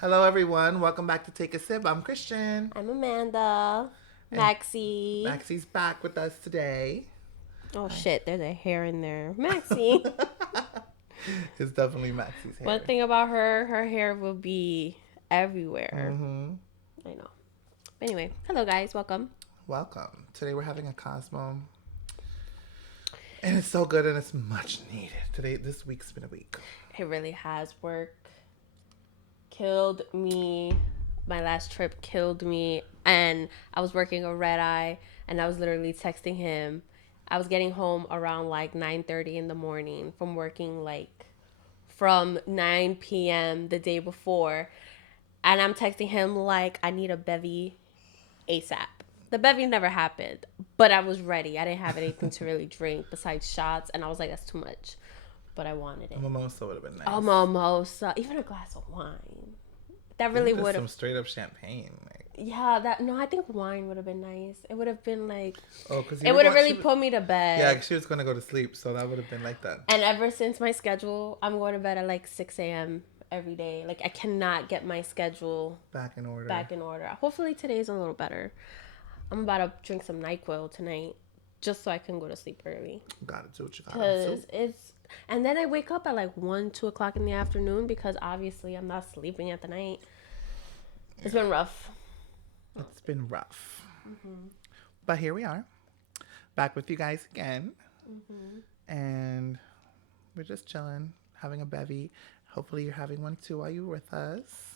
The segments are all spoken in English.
Hello, everyone. Welcome back to Take a Sip. I'm Christian. I'm Amanda. And Maxie. Maxie's back with us today. Oh Hi. shit, there's a hair in there. Maxie. It's definitely Maxie's One hair. thing about her hair will be everywhere. Mm-hmm. I know. But anyway, hello guys, welcome. Welcome. Today we're having a Cosmo. And it's so good and it's much needed. This week's been a week. It really has. Work killed me. My last trip killed me. And I was working a red eye and I was literally texting him. I was getting home around like 9:30 in the morning from working like from 9 p.m. the day before. And I'm texting him like, I need a bevy ASAP. The bevy never happened, but I was ready. I didn't have anything to really drink besides shots. And I was like, that's too much. But I wanted it. A mimosa would have been nice. A mimosa, even a glass of wine. That really would have. Some straight up champagne. Yeah, no, I think wine would have been nice. It would have been like, because it would have really put me to bed. Yeah, she was going to go to sleep, so that would have been like that. And ever since my schedule, I'm going to bed at like 6 a.m. every day. Like, I cannot get my schedule back in order. Hopefully today's a little better. I'm about to drink some NyQuil tonight just so I can go to sleep early. Gotta do what you gotta do. Because and then I wake up at like 1, 2 o'clock in the afternoon because obviously I'm not sleeping at the night. It's been rough. It's been rough. Mm-hmm. But here we are, back with you guys again. Mm-hmm. And we're just chilling, having a bevy. Hopefully you're having one too while you're with us.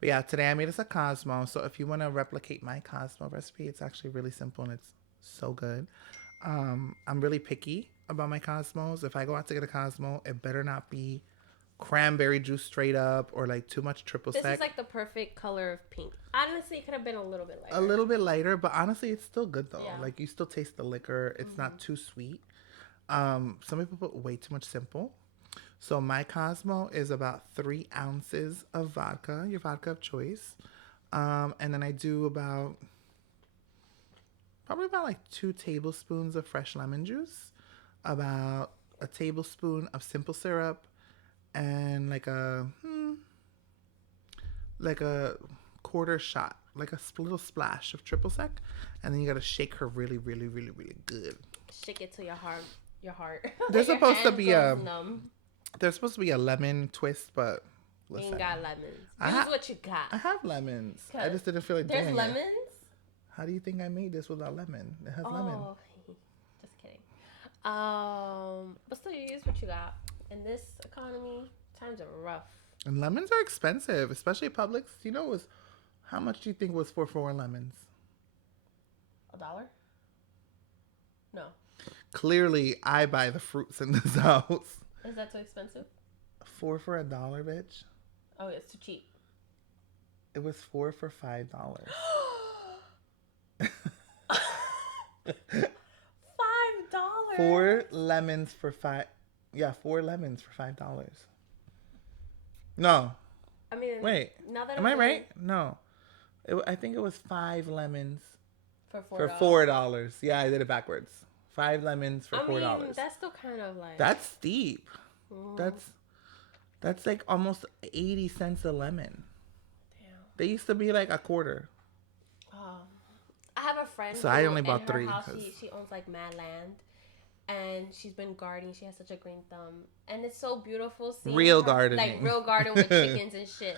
But yeah, today I made us a Cosmo. So if you want to replicate my Cosmo recipe, it's actually really simple and it's so good. I'm really picky about my Cosmos. If I go out to get a Cosmo, it better not be cranberry juice straight up or like too much triple sec. This is like the perfect color of pink. Honestly, it could have been a little bit lighter. A little bit lighter, but honestly, it's still good though. Yeah. Like you still taste the liquor. It's not too sweet. Some people put way too much simple. So my Cosmo is about 3 ounces of vodka, your vodka of choice. And then I do probably about like 2 tablespoons of fresh lemon juice, about a tablespoon of simple syrup, and like a quarter shot, like a little splash of triple sec. And then you gotta shake her really, really, really, really good. Shake it to your heart. There's supposed to be there's supposed to be a lemon twist, but listen, you ain't got lemons. Use what you got. I have lemons. I just didn't feel like doing it. There's lemons? How do you think I made this without lemon? It has lemon. Just kidding. But still, you use what you got. In this economy, times are rough. And lemons are expensive, especially Publix. You know, how much do you think was for 4 lemons? $1? No. Clearly, I buy the fruits in this house. Is that too expensive? 4 for $1, bitch. Oh, it's too cheap. It was 4 for $5. $5. 4 lemons for $5. Yeah, 4 lemons for $5. No. I mean, wait. Now that am I right? No. I think it was 5 lemons for $4. Yeah, I did it backwards. 5 lemons for $4. I mean, that's still kind of like. That's steep. That's like almost 80 cents a lemon. Damn. They used to be like a quarter. I have a friend. So I only bought 3. House, she owns like mad land, and she's been gardening. She has such a green thumb, and it's so beautiful. Seeing real her, gardening, like real garden with chickens and shit.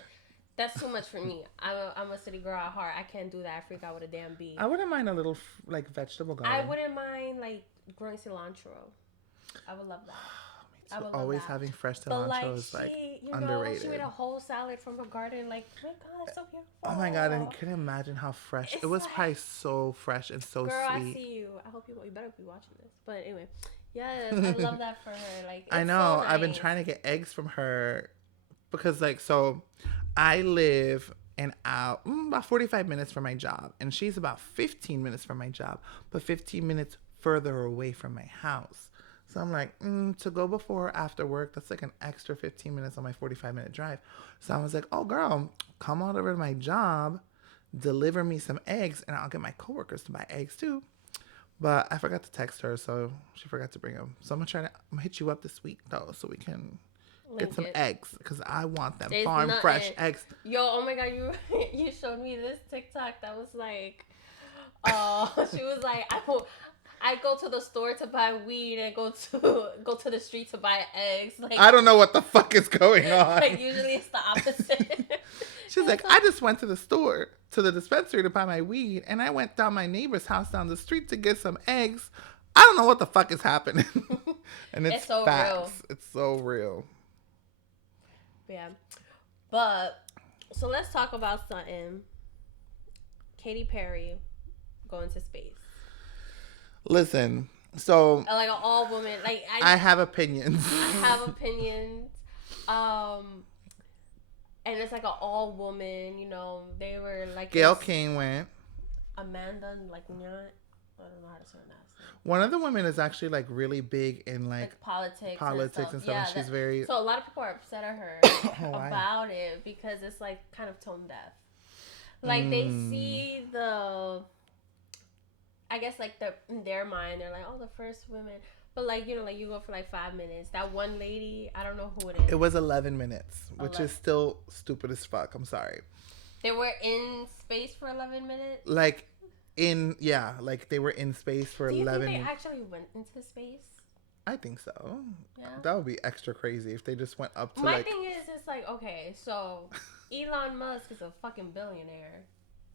That's too much for me. I'm a city girl at heart. I can't do that. I freak out with a damn bee. I wouldn't mind a little like vegetable garden. I wouldn't mind like growing cilantro. I would love that. Me too. Always having fresh cilantro is like underrated. She made a whole salad from her garden. Like, oh my god, it's so beautiful. Oh my god, and you can imagine how fresh it was. Like, probably so fresh and so girl, sweet. I see you. I hope you better be watching this. But anyway, yes, I love that for her. Like, I know. So nice. I've been trying to get eggs from her because like so, I live about 45 minutes from my job, and she's about 15 minutes from my job, but 15 minutes further away from my house. So I'm like, to go before or after work, that's like an extra 15 minutes on my 45-minute drive. So I was like, oh, girl, come on over to my job, deliver me some eggs, and I'll get my coworkers to buy eggs too. But I forgot to text her, so she forgot to bring them. So I'm gonna hit you up this week, though, so we can Get some eggs because I want them There's farm fresh eggs. Yo, oh my god, you showed me this TikTok that was like, she was like, I go to the store to buy weed and go to the street to buy eggs. Like, I don't know what the fuck is going on. Like, usually it's the opposite. She's like, I just went to the store, to the dispensary to buy my weed, and I went down my neighbor's house down the street to get some eggs. I don't know what the fuck is happening. And it's so facts. Real. It's so real. Yeah. But, so let's talk about something. Katy Perry going to space. Listen, so... Like an all-woman. Like I have opinions. I have opinions. And it's like an all-woman, you know. They were like... Gayle King went. Amanda, like, I don't know how to say her name. One of the women is actually like really big in like politics and stuff. Yeah, and she's very... So a lot of people are upset at her about it because it's like kind of tone deaf. Like they see I guess like in their mind they're like, oh, the first women. But like, you know, like you go for like 5 minutes. That one lady, I don't know who it is. It was 11 minutes, which is still stupid as fuck. I'm sorry. They were in space for 11 minutes? Like they were in space for 11 Do you think they actually went into space? I think so. Yeah. That would be extra crazy if they just went up to My thing is, it's like, okay, so Elon Musk is a fucking billionaire.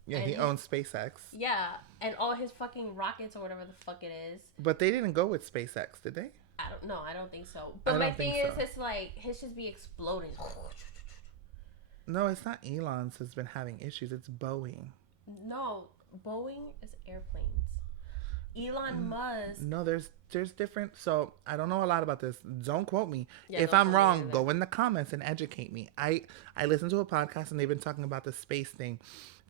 Yeah, he owns SpaceX. Yeah, and all his fucking rockets or whatever the fuck it is. But they didn't go with SpaceX, did they? I don't think so. But my thing is, it's like, his should be exploding. No, it's not Elon's has been having issues. It's Boeing. No, Boeing is airplanes. Elon Musk. No, there's different. So I don't know a lot about this. Don't quote me. Yeah, if I'm wrong, go in the comments and educate me. I listened to a podcast and they've been talking about the space thing.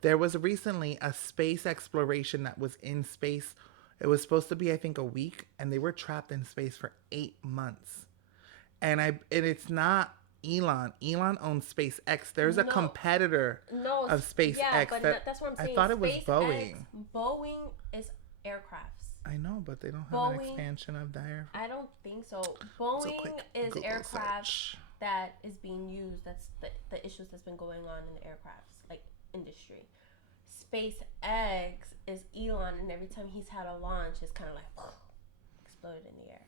There was recently a space exploration that was in space. It was supposed to be, I think, a week, and they were trapped in space for 8 months. And it's not Elon. Elon owns SpaceX. There's a competitor of SpaceX. Yeah, but that's what I'm saying. I thought it was SpaceX, Boeing. Boeing is aircrafts. I know, but they don't have an expansion of the air. I don't think so. Boeing is Google aircraft that is being used. That's the issues that's been going on in the aircrafts like industry. SpaceX is Elon, and every time he's had a launch, it's kind of like exploded in the air.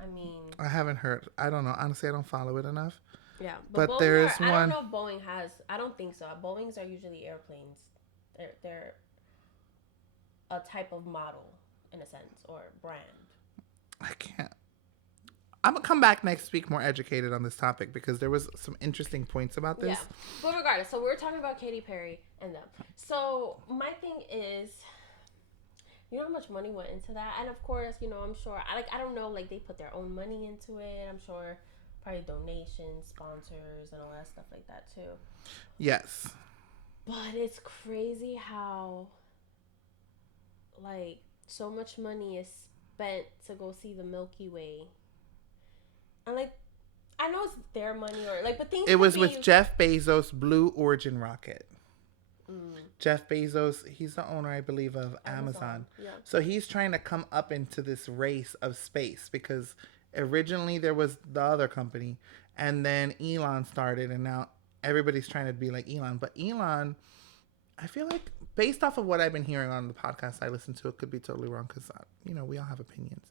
I mean, I haven't heard. I don't know. Honestly, I don't follow it enough. Yeah, but there's one. I don't know if Boeing has. I don't think so. Boeings are usually airplanes. They're a type of model in a sense or brand. I can't. I'm gonna come back next week more educated on this topic because there was some interesting points about this. Yeah, but regardless, so we're talking about Katy Perry and them. So my thing is, you know how much money went into that, and of course, you know, I'm sure. I don't know, like they put their own money into it. I'm sure, probably donations, sponsors, and all that stuff like that too. Yes. But it's crazy how, like, so much money is spent to go see the Milky Way. And, like, I know it's their money or, like, but things... It was with Jeff Bezos' Blue Origin rocket. Jeff Bezos, he's the owner, I believe, of Amazon. Yeah. So he's trying to come up into this race of space because originally there was the other company and then Elon started and now everybody's trying to be like Elon. But Elon, I feel like based off of what I've been hearing on the podcast I listen to, it could be totally wrong because, you know, we all have opinions.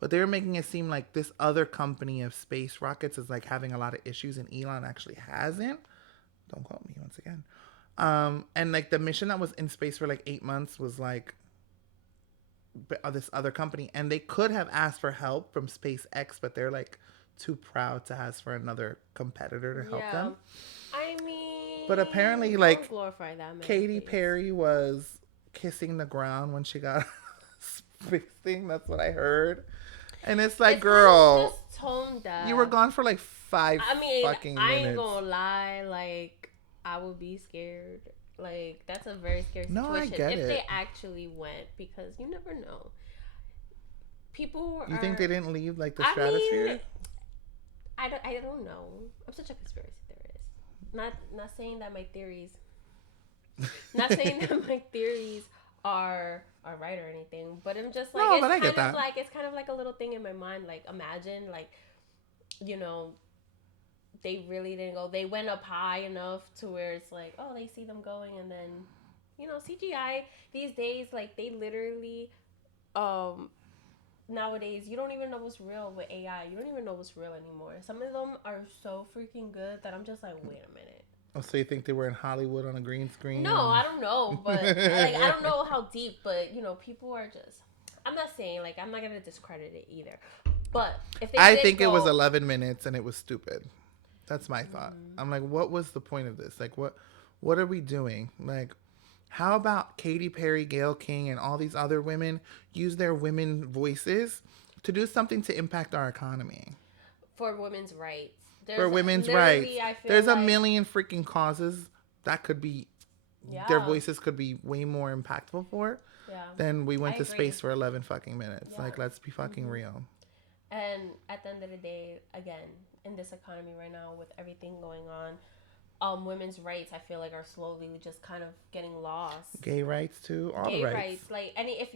But they were making it seem like this other company of space rockets is like having a lot of issues and Elon actually hasn't. Don't quote me once again. And like the mission that was in space for like 8 months was like this other company. And they could have asked for help from SpaceX, but they're like too proud to ask for another competitor to help them. I mean, but apparently like glorify that, Katy Perry was kissing the ground when she got space thing. That's what I heard. And it's like, girl, just tone deaf. You were gone for like 5 fucking minutes. I ain't gonna lie, like I would be scared. Like that's a very scary situation. No, I get if they actually went, because you never know. You think they didn't leave like the stratosphere? Mean, I don't know. I'm such a conspiracy theorist. Not saying that my theories. Not saying that my theories are right or anything, but I'm just like, it's kind of like a little thing in my mind. Like imagine like you know, they really didn't go. They went up high enough to where it's like, oh, they see them going, and then, you know, CGI these days, like, they literally, nowadays, you don't even know what's real with AI. You don't even know what's real anymore. Some of them are so freaking good that I'm just like, wait a minute. Oh, so you think they were in Hollywood on a green screen? No, I don't know, but like, I don't know how deep, but you know, people are just. I'm not saying like I'm not gonna discredit it either, but if they I think it was 11 minutes and it was stupid. That's my thought. I'm like, what was the point of this? Like, what are we doing? Like, how about Katy Perry, Gayle King, and all these other women use their women voices to do something to impact our economy? For women's rights. For women's rights. There's a million freaking causes that could be, their voices could be way more impactful for. Yeah. Then we went to space for 11 fucking minutes. Yeah. Like, let's be fucking real. And at the end of the day, again, in this economy right now with everything going on, women's rights, I feel like, are slowly just kind of getting lost. Gay rights too, all gay rights. rights. Like, if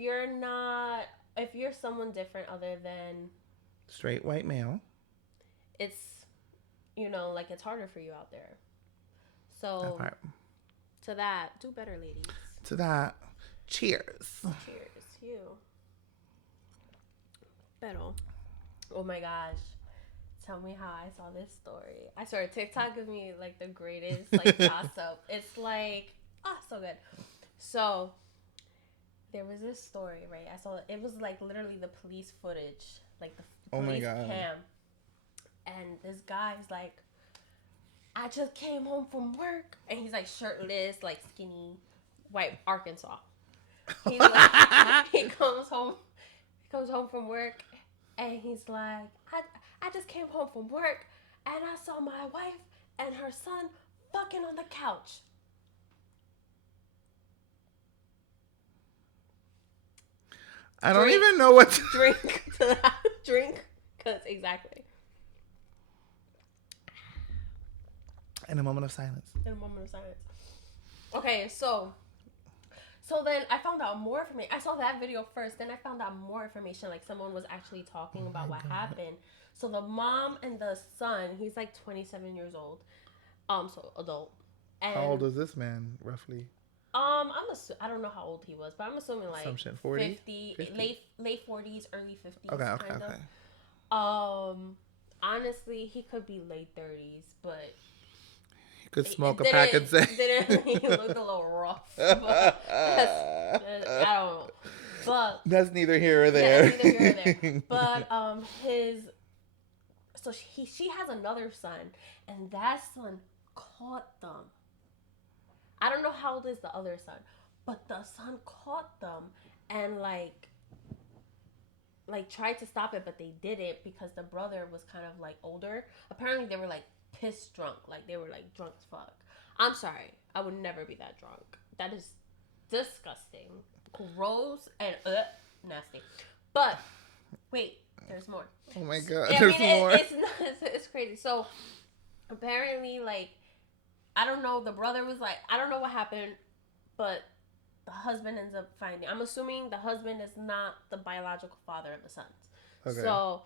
you're someone different other than straight white male, it's, you know, like, it's harder for you out there. So to that, do better, ladies. To that, cheers. Cheers, you. Pero, oh my gosh. Tell me how I saw this story. I swear, TikTok gives me, like, the greatest, like, gossip. It's, like, so good. So, there was this story, right? I saw it was, like, literally the police footage. Like, the police cam. And this guy's, like, I just came home from work. And he's, like, shirtless, like, skinny, white Arkansas. He's, like, he comes home from work. And he's like, I just came home from work and I saw my wife and her son fucking on the couch. I don't even know what to drink to that. Drink, because exactly. In a moment of silence. Okay, so then I found out more information. I saw that video first, then I found out more information. Like, someone was actually talking about what happened. So the mom and the son, he's like 27 years old, so adult. And how old is this man, roughly? I don't know how old he was, but I'm assuming like 40? 50? Late 40s, early 50s. Okay. Honestly, he could be late 30s, but could smoke a pack and say. He looked a little rough. But I don't know. But that's neither here or there. But she has another son, and that son caught them. I don't know how old is the other son, but the son caught them and like tried to stop it, but they didn't because the brother was kind of like older. Apparently, they were like pissed drunk, like they were like drunk as fuck. I'm sorry, I would never be that drunk. That is disgusting, gross, and nasty. But wait, there's more. Oh my god, there's more. It's crazy. So apparently, like, I don't know. The brother was like, I don't know what happened, but the husband ends up finding. I'm assuming the husband is not the biological father of the sons. Okay. So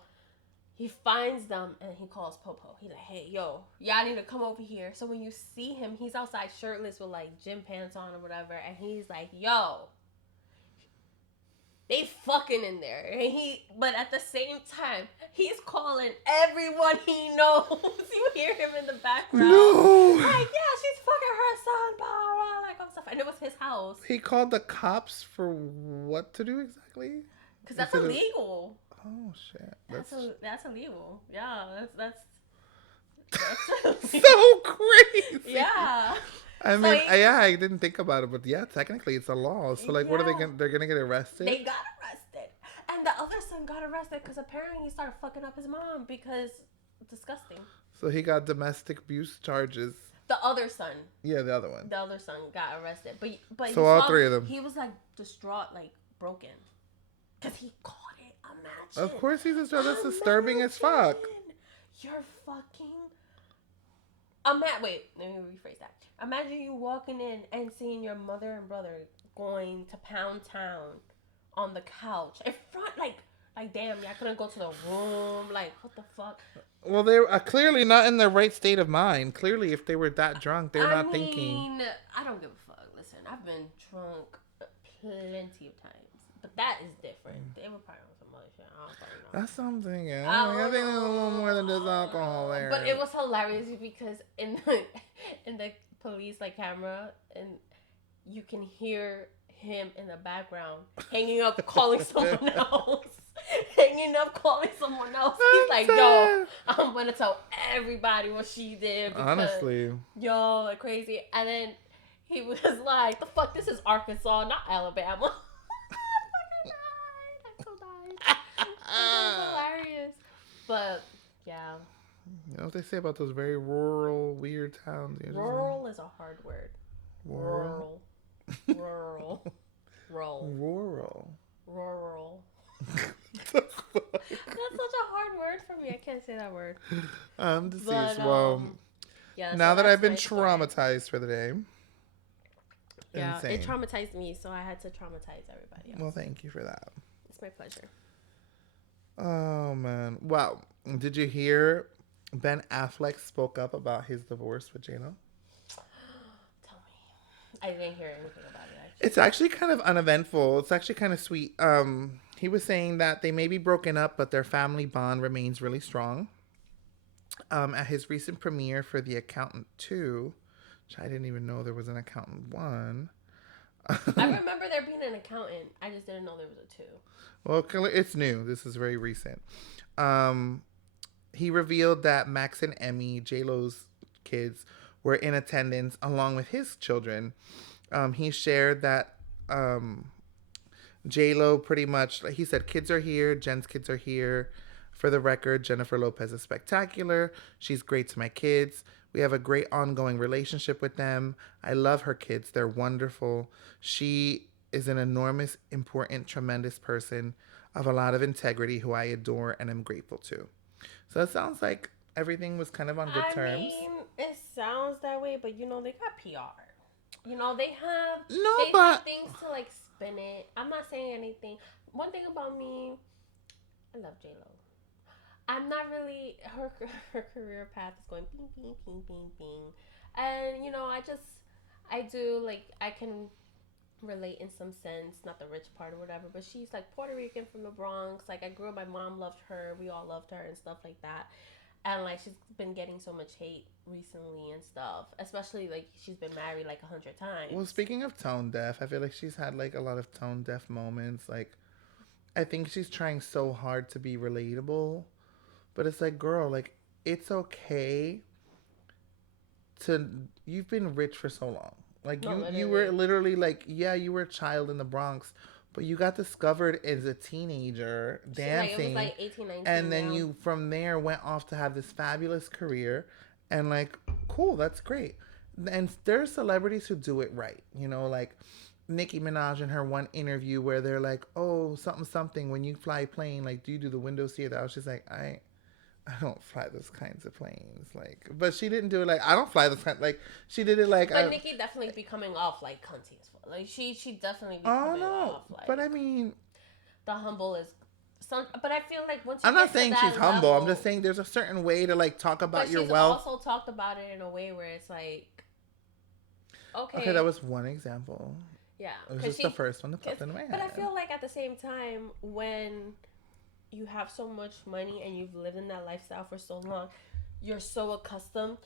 he finds them and he calls Popo. He's like, hey, yo, y'all need to come over here. So when you see him, he's outside shirtless with like gym pants on or whatever. And he's like, yo, they fucking in there. But at the same time, he's calling everyone he knows. You hear him in the background. No. Like, yeah, she's fucking her son, blah, blah, like all stuff. And it was his house. He called the cops for what to do exactly? Because that's illegal. Oh shit. That's illegal. Yeah, that's so crazy. Yeah. I mean, I didn't think about it, but yeah, technically it's a law. So like, what are they gonna? They're gonna get arrested. They got arrested, and the other son got arrested because apparently he started fucking up his mom because disgusting. So he got domestic abuse charges. The other son. Yeah, the other one. The other son got arrested, but so all three of them. He was like distraught, like broken, because he caught it. Imagine. Of course he's distraught. That's disturbing as fuck. You're fucking. Wait, let me rephrase that. Imagine you walking in and seeing your mother and brother going to Pound Town on the couch in front, like Like, damn, y'all couldn't go to the room. Like, what the fuck? Well, they're clearly not in their right state of mind. Clearly, if they were that drunk, they're not thinking. I don't give a fuck. Listen, I've been drunk plenty of times, but that is different. They were probably on some other shit. I don't fucking know. That's something. Yeah. I think there's a little more than just alcohol there. But it was hilarious because in the police like camera, and you can hear him in the background hanging up, calling someone else. Hanging up, calling someone else. He's like, yo, I'm gonna tell everybody what she did. Because, honestly. Yo, like crazy. And then he was like, the fuck, this is Arkansas, not Alabama. I so died. It was hilarious. But, yeah. You know what they say about those very rural, weird towns? Rural is a hard word. Rural. Rural. Rural. That's such a hard word for me. I can't say that word. I'm deceased. Well, yeah, now that I've been traumatized for the day. Yeah, insane. It traumatized me, so I had to traumatize everybody else. Well, thank you for that. It's my pleasure. Oh, man. Wow. Did you hear Ben Affleck spoke up about his divorce with J-Lo? Tell me. I didn't hear anything about it, actually. It's actually kind of uneventful. It's actually kind of sweet. He was saying that they may be broken up, but their family bond remains really strong. At his recent premiere for The Accountant 2, which I didn't even know there was an Accountant 1. I remember there being an accountant. I just didn't know there was a 2. Well, it's new. This is very recent. He revealed that Max and Emmy, J-Lo's kids, were in attendance along with his children. He shared that J-Lo pretty much, he said, kids are here, Jen's kids are here. For the record, Jennifer Lopez is spectacular. She's great to my kids. We have a great ongoing relationship with them. I love her kids. They're wonderful. She is an enormous, important, tremendous person of a lot of integrity who I adore and am grateful to. So it sounds like everything was kind of on good terms. I mean, it sounds that way, but they got PR. They have have things to like spin it. I'm not saying anything. One thing about me, I love J-Lo. I'm not really her career path is going bing bing bing bing bing, and I do like I can relate in some sense, not the rich part or whatever, but she's like Puerto Rican from the Bronx. Like I grew up, my mom loved her, we all loved her and stuff like that. And like she's been getting so much hate recently and stuff, especially like she's been married like 100 times. Well, speaking of tone deaf, I feel like she's had like a lot of tone deaf moments. Like I think she's trying so hard to be relatable, but it's like, girl, like it's okay to, you've been rich for so long. Like you were literally like, yeah, you were a child in the Bronx, but you got discovered as a teenager dancing. Like, it was like 18, 19. And then you from there went off to have this fabulous career, and like, cool, that's great. And there's celebrities who do it right, like Nicki Minaj in her one interview where they're like, oh, something, when you fly plane, like, do you do the window seat? I was just like, I don't fly those kinds of planes, like, but she didn't do it like, I don't fly those kind, like, she did it like, but Nicki definitely be coming off like cunty as well, like she definitely be coming off like, but I mean, the humble is some, but I feel like once I'm not saying she's humble, I'm just saying there's a certain way to like talk about your wealth. She's also talked about it in a way where it's like, okay, that was one example. Yeah, it was just the first one that popped into my head. But I feel like at the same time, when you have so much money and you've lived in that lifestyle for so long, you're so accustomed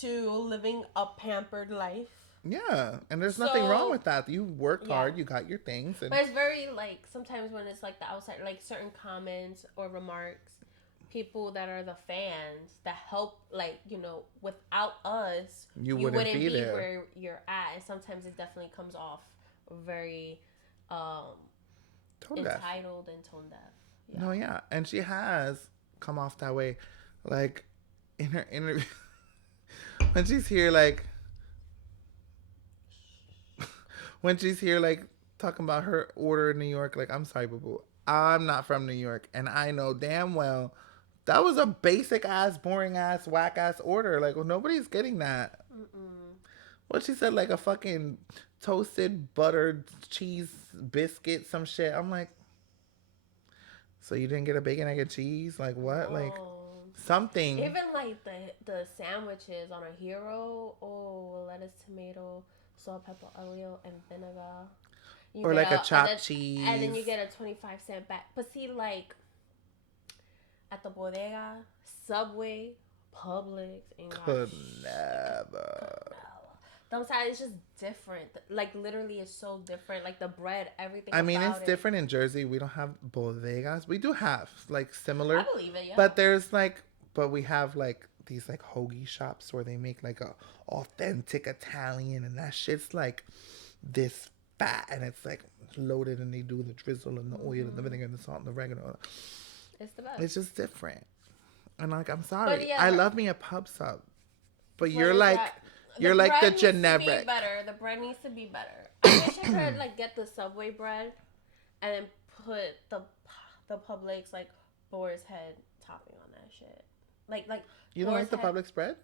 to living a pampered life. Yeah, and there's nothing wrong with that. You worked hard, you got your things. But it's very, like, sometimes when it's, like, the outside, like, certain comments or remarks, people that are the fans that help, like, without us, you wouldn't be where you're at. And sometimes it definitely comes off very entitled and tone deaf. Yeah. No, yeah. And she has come off that way. Like, in her interview, when she's here, like, talking about her order in New York, like, I'm sorry, boo-boo. I'm not from New York. And I know damn well that was a basic-ass, boring-ass, whack-ass order. Like, well, nobody's getting that. What she said, like, a fucking toasted buttered cheese biscuit, some shit. I'm like, So you didn't get a bacon, egg, and cheese? Like what? Like No. something. Even like the sandwiches on a hero. Oh, lettuce, tomato, salt, pepper, oil, and vinegar. You Or get like a a chopped and then cheese. you get a 25-cent back. But see, like at the bodega, Subway, Publix, ain't got Could shit. never. Sometimes it's just different. Like literally, it's so different. Like the bread, everything I mean, it's about it. different in Jersey. We don't have bodegas. We do have like I similar, believe it, yeah. but there's like, but we have like these like hoagie shops where they make like a authentic Italian, and that shit's like this fat, and it's like loaded, and they do the drizzle and the oil and the vinegar and the salt and the oregano. It's the best. It's just different. And like, I'm But sorry, yeah, I love me a pub sub, but what you're is like, that? you're The like the bread needs to be generic. better. The bread needs to be better. I wish I could like get the Subway bread and then put the Publix like boar's head topping on that shit. Like You don't boar's like the head. Publix bread?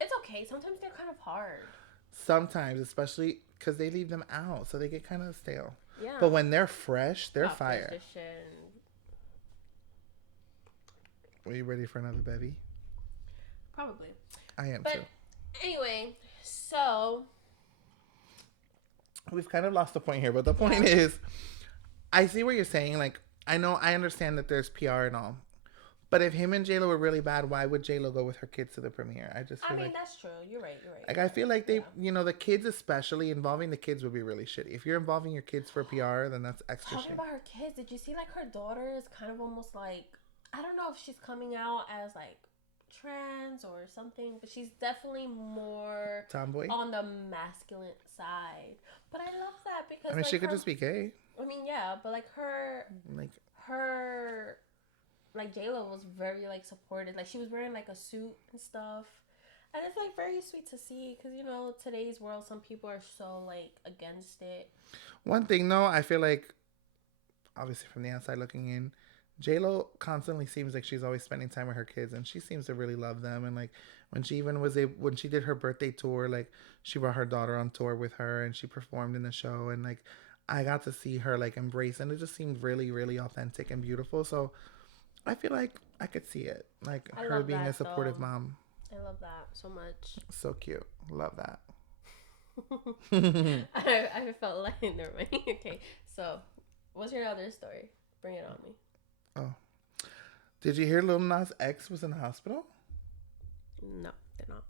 It's okay. Sometimes they're kind of hard. Sometimes, especially because they leave them out, so they get kind of stale. Yeah. But when they're fresh, they're I'll fire. finish this shit and Are you ready for another bevy? probably. I am But too. anyway, so We've kind of lost the point here, but the point is, I see what you're saying. Like, I understand that there's PR and all, but if him and JLo were really bad, why would JLo go with her kids to the premiere? I just feel like that's true. You're right. like I feel like they, you know, the kids especially involving the kids would be really shitty. If you're involving your kids for PR, then that's extra Talking shit. about her kids, did you see like her daughter is kind of almost like, I don't know if she's coming out as like trans or something, but she's definitely more Tomboy. on the masculine side. But I love that because I mean, like, she could just be gay. I mean, yeah, but like her like JLo was very like supported. Like she was wearing like a suit and stuff. And it's like very sweet to see because, you know, today's world, some people are so like against it. One thing though, I feel like, obviously from the outside looking in, JLo constantly seems like she's always spending time with her kids, and she seems to really love them. And like when she even when she did her birthday tour, like she brought her daughter on tour with her, and she performed in the show, and like I got to see her like embrace, and it just seemed really, really authentic and beautiful. So I feel like I could see it, like her being a supportive mom. I love that so much. So cute. Love that. I felt like, never mind. Okay, so what's your other story? Bring it on me. Oh. Did you hear Lil Nas X was in the hospital? No, they're not.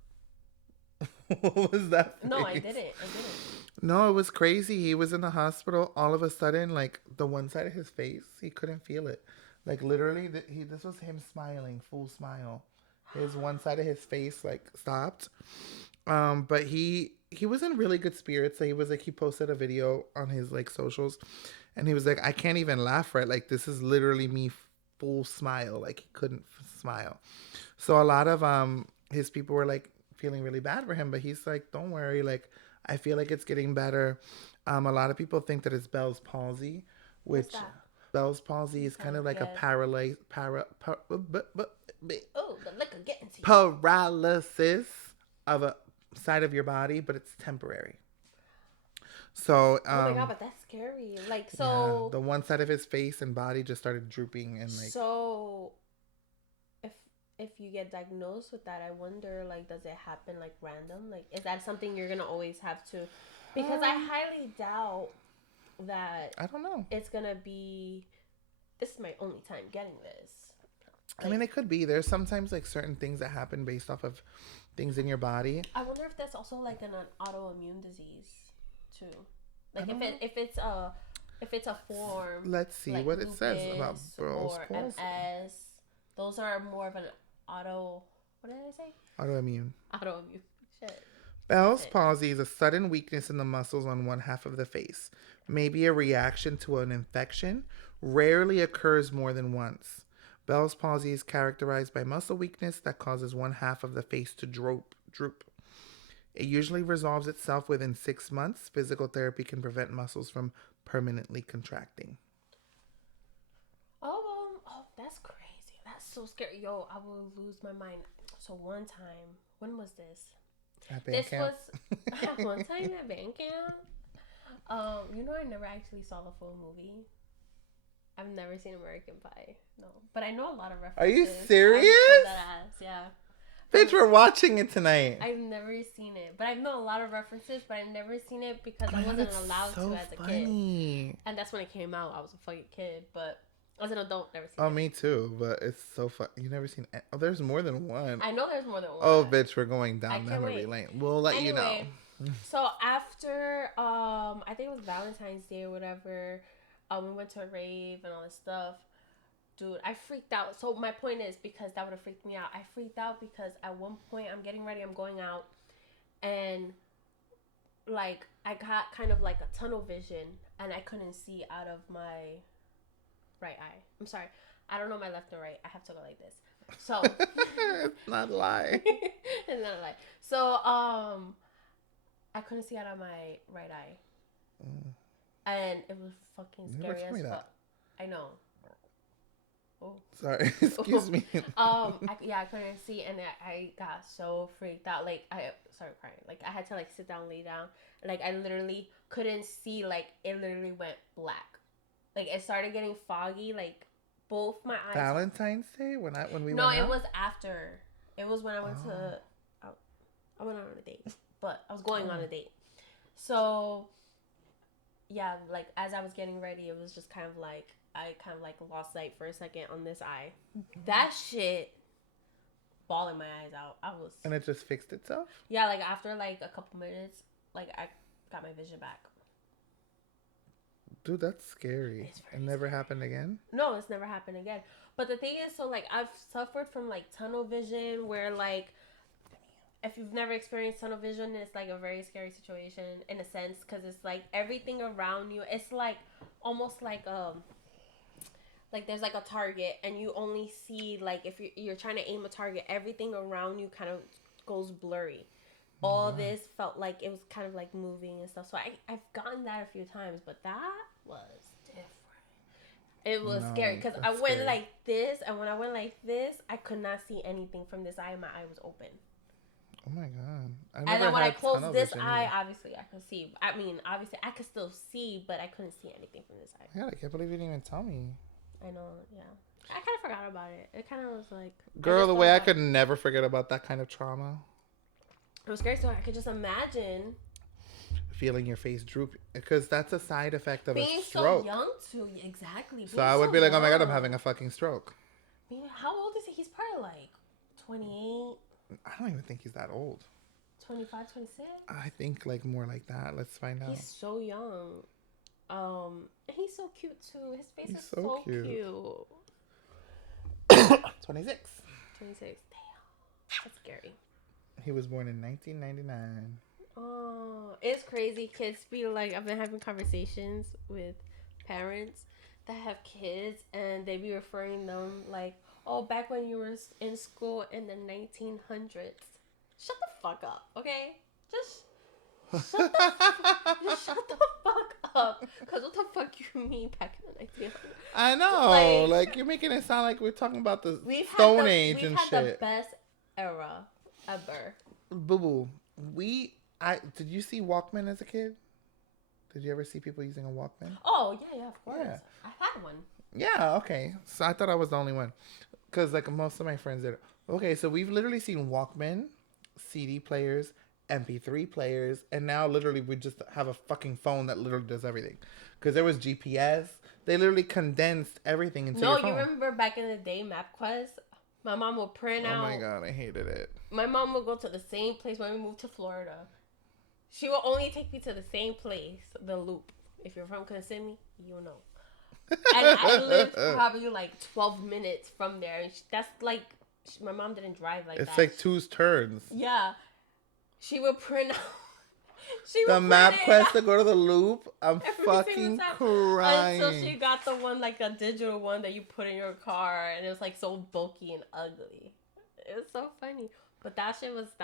What was that? No, I face? didn't. No, it was crazy. He was in the hospital. All of a sudden, like the one side of his face, he couldn't feel it. Like literally, this was him smiling, full smile. His one side of his face like stopped. But he was in really good spirits. So he was like, he posted a video on his like socials, and he was like, I can't even laugh right. Like this is literally me, full smile. Like he couldn't smile. So a lot of his people were like feeling really bad for him, but he's like, don't worry. Like I feel like it's getting better. A lot of people think that it's Bell's palsy, which Bell's palsy is kind of like a paralysis of a side of your body, but it's temporary. So oh my god, but that's scary. Like so the one side of his face and body just started drooping and like so if you get diagnosed with that, I wonder like does it happen like random? Like is that something you're gonna always have to, because I highly doubt that I don't know. It's gonna be this is my only time getting this. Like, I mean, it could be. There's sometimes like certain things that happen based off of things in your body. I wonder if that's also like an autoimmune disease too. Like if it's a form. Let's see like what it says about Bell's palsy. MS. Those are more of an what did I say? Autoimmune. Shit. Bell's palsy is a sudden weakness in the muscles on one half of the face. Maybe a reaction to an infection. Rarely occurs more than once. Bell's palsy is characterized by muscle weakness that causes one half of the face to droop. It usually resolves itself within 6 months. Physical therapy can prevent muscles from permanently contracting. Oh, that's crazy. That's so scary. Yo, I will lose my mind. So one time, when was this? At band camp. Was one time at band camp. You know, I never actually saw the full movie. I've never seen American Pie. No, but I know a lot of references. Are you serious? Yeah. Bitch, we're watching it tonight. I've never seen it, but I know a lot of references, but I've never seen it because I wasn't allowed to as a kid. And that's when it came out. I was a fucking kid, but as an adult, never seen it. Oh, me too, but it's so fun. You never seen it? Oh, there's more than one. I know there's more than one. Oh, bitch, we're going down memory lane. We'll let you know. So after, I think it was Valentine's Day or whatever, we went to a rave and all this stuff. Dude, I freaked out. So my point is, because that would have freaked me out. I freaked out because at one point I'm getting ready, I'm going out, and like I got kind of like a tunnel vision, and I couldn't see out of my right eye. I'm sorry, I don't know my left and right. I have to go like this. So it's not a lie. It's not a lie. So I couldn't see out of my right eye, and it was fucking scary as fuck. I know. Oh. Sorry, excuse me. I couldn't see, and I got so freaked out. Like, I started crying. Like, I had to like sit down, lay down. Like, I literally couldn't see. Like, it literally went black. Like, it started getting foggy. Like, both my eyes. Valentine's Day when we no, went out? It was after. It was when I went to. I went on a date, but I was going on a date. So, yeah, like as I was getting ready, it was just kind of like. I kind of like lost sight for a second on this eye. That shit, bawling my eyes out. And it just fixed itself? Yeah, like after like a couple minutes, like I got my vision back. Dude, that's scary. It never happened again? No, it's never happened again. But the thing is, so like I've suffered from like tunnel vision where like, if you've never experienced tunnel vision, it's like a very scary situation in a sense because it's like everything around you. It's like almost like there's like a target and you only see like if you're trying to aim a target, everything around you kind of goes blurry. All this felt like it was kind of like moving and stuff. So I've gotten that a few times, but that was different. It was scary because I went like this, and when I went like this, I could not see anything from this eye. My eye was open. Oh my god! And then when I closed this eye, obviously I could see. I mean, obviously I could still see, but I couldn't see anything from this eye. Yeah, I can't believe you didn't even tell me. I know, yeah. I kind of forgot about it. It kind of was like... Girl, the way I could never forget about that kind of trauma. It was scary, so I could just imagine... Feeling your face droop. Because that's a side effect of being a stroke. Being so young, too. Exactly. So I would be like, oh my god, I'm having a fucking stroke. How old is he? He's probably like 28. I don't even think he's that old. 25, 26? I think like more like that. Let's find out. He's so young. And he's so cute too. His face is so cute. 26. 26. Damn. That's scary. He was born in 1999. Oh, it's crazy. Kids be like, I've been having conversations with parents that have kids and they be referring them like, oh, back when you were in school in the 1900s. Shut the fuck up, okay? Just shut the fuck up. Because what the fuck you mean back in the 1900s? I know. Like you're making it sound like we're talking about the Stone Age and shit. We've had the best era ever. Boo-boo. Did you see Walkman as a kid? Did you ever see people using a Walkman? Oh, yeah, of course. Yeah. I had one. Yeah, okay. So I thought I was the only one. Because, like, most of my friends did. Okay, so we've literally seen Walkman, CD players, MP3 players, and now literally we just have a fucking phone that literally does everything. Because there was GPS. They literally condensed everything into your phone. No, you remember back in the day, MapQuest? My mom would print out. Oh my god, I hated it. My mom would go to the same place when we moved to Florida. She will only take me to the same place, the Loop. If you're from Kissimmee, you know. And I lived probably like 12 minutes from there. And that's like, my mom didn't drive like that. It's like two turns. Yeah. She would print out. The MapQuest to go to the Loop. I'm fucking crying. Until she got the one, like a digital one that you put in your car. And it was like so bulky and ugly. It was so funny. But that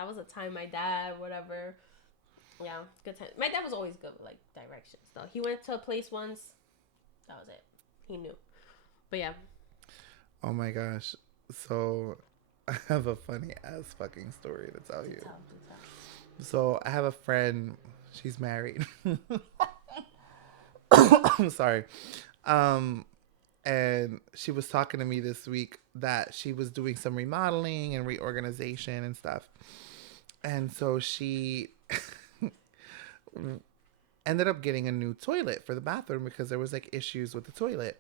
was a time my dad, whatever. Yeah, good time. My dad was always good with, like, directions, though. He went to a place once. That was it. He knew. But, yeah. Oh, my gosh. So, I have a funny-ass fucking story to tell you. So, I have a friend. She's married. I'm sorry. And she was talking to me this week that she was doing some remodeling and reorganization and stuff. And so she ended up getting a new toilet for the bathroom because there was like issues with the toilet.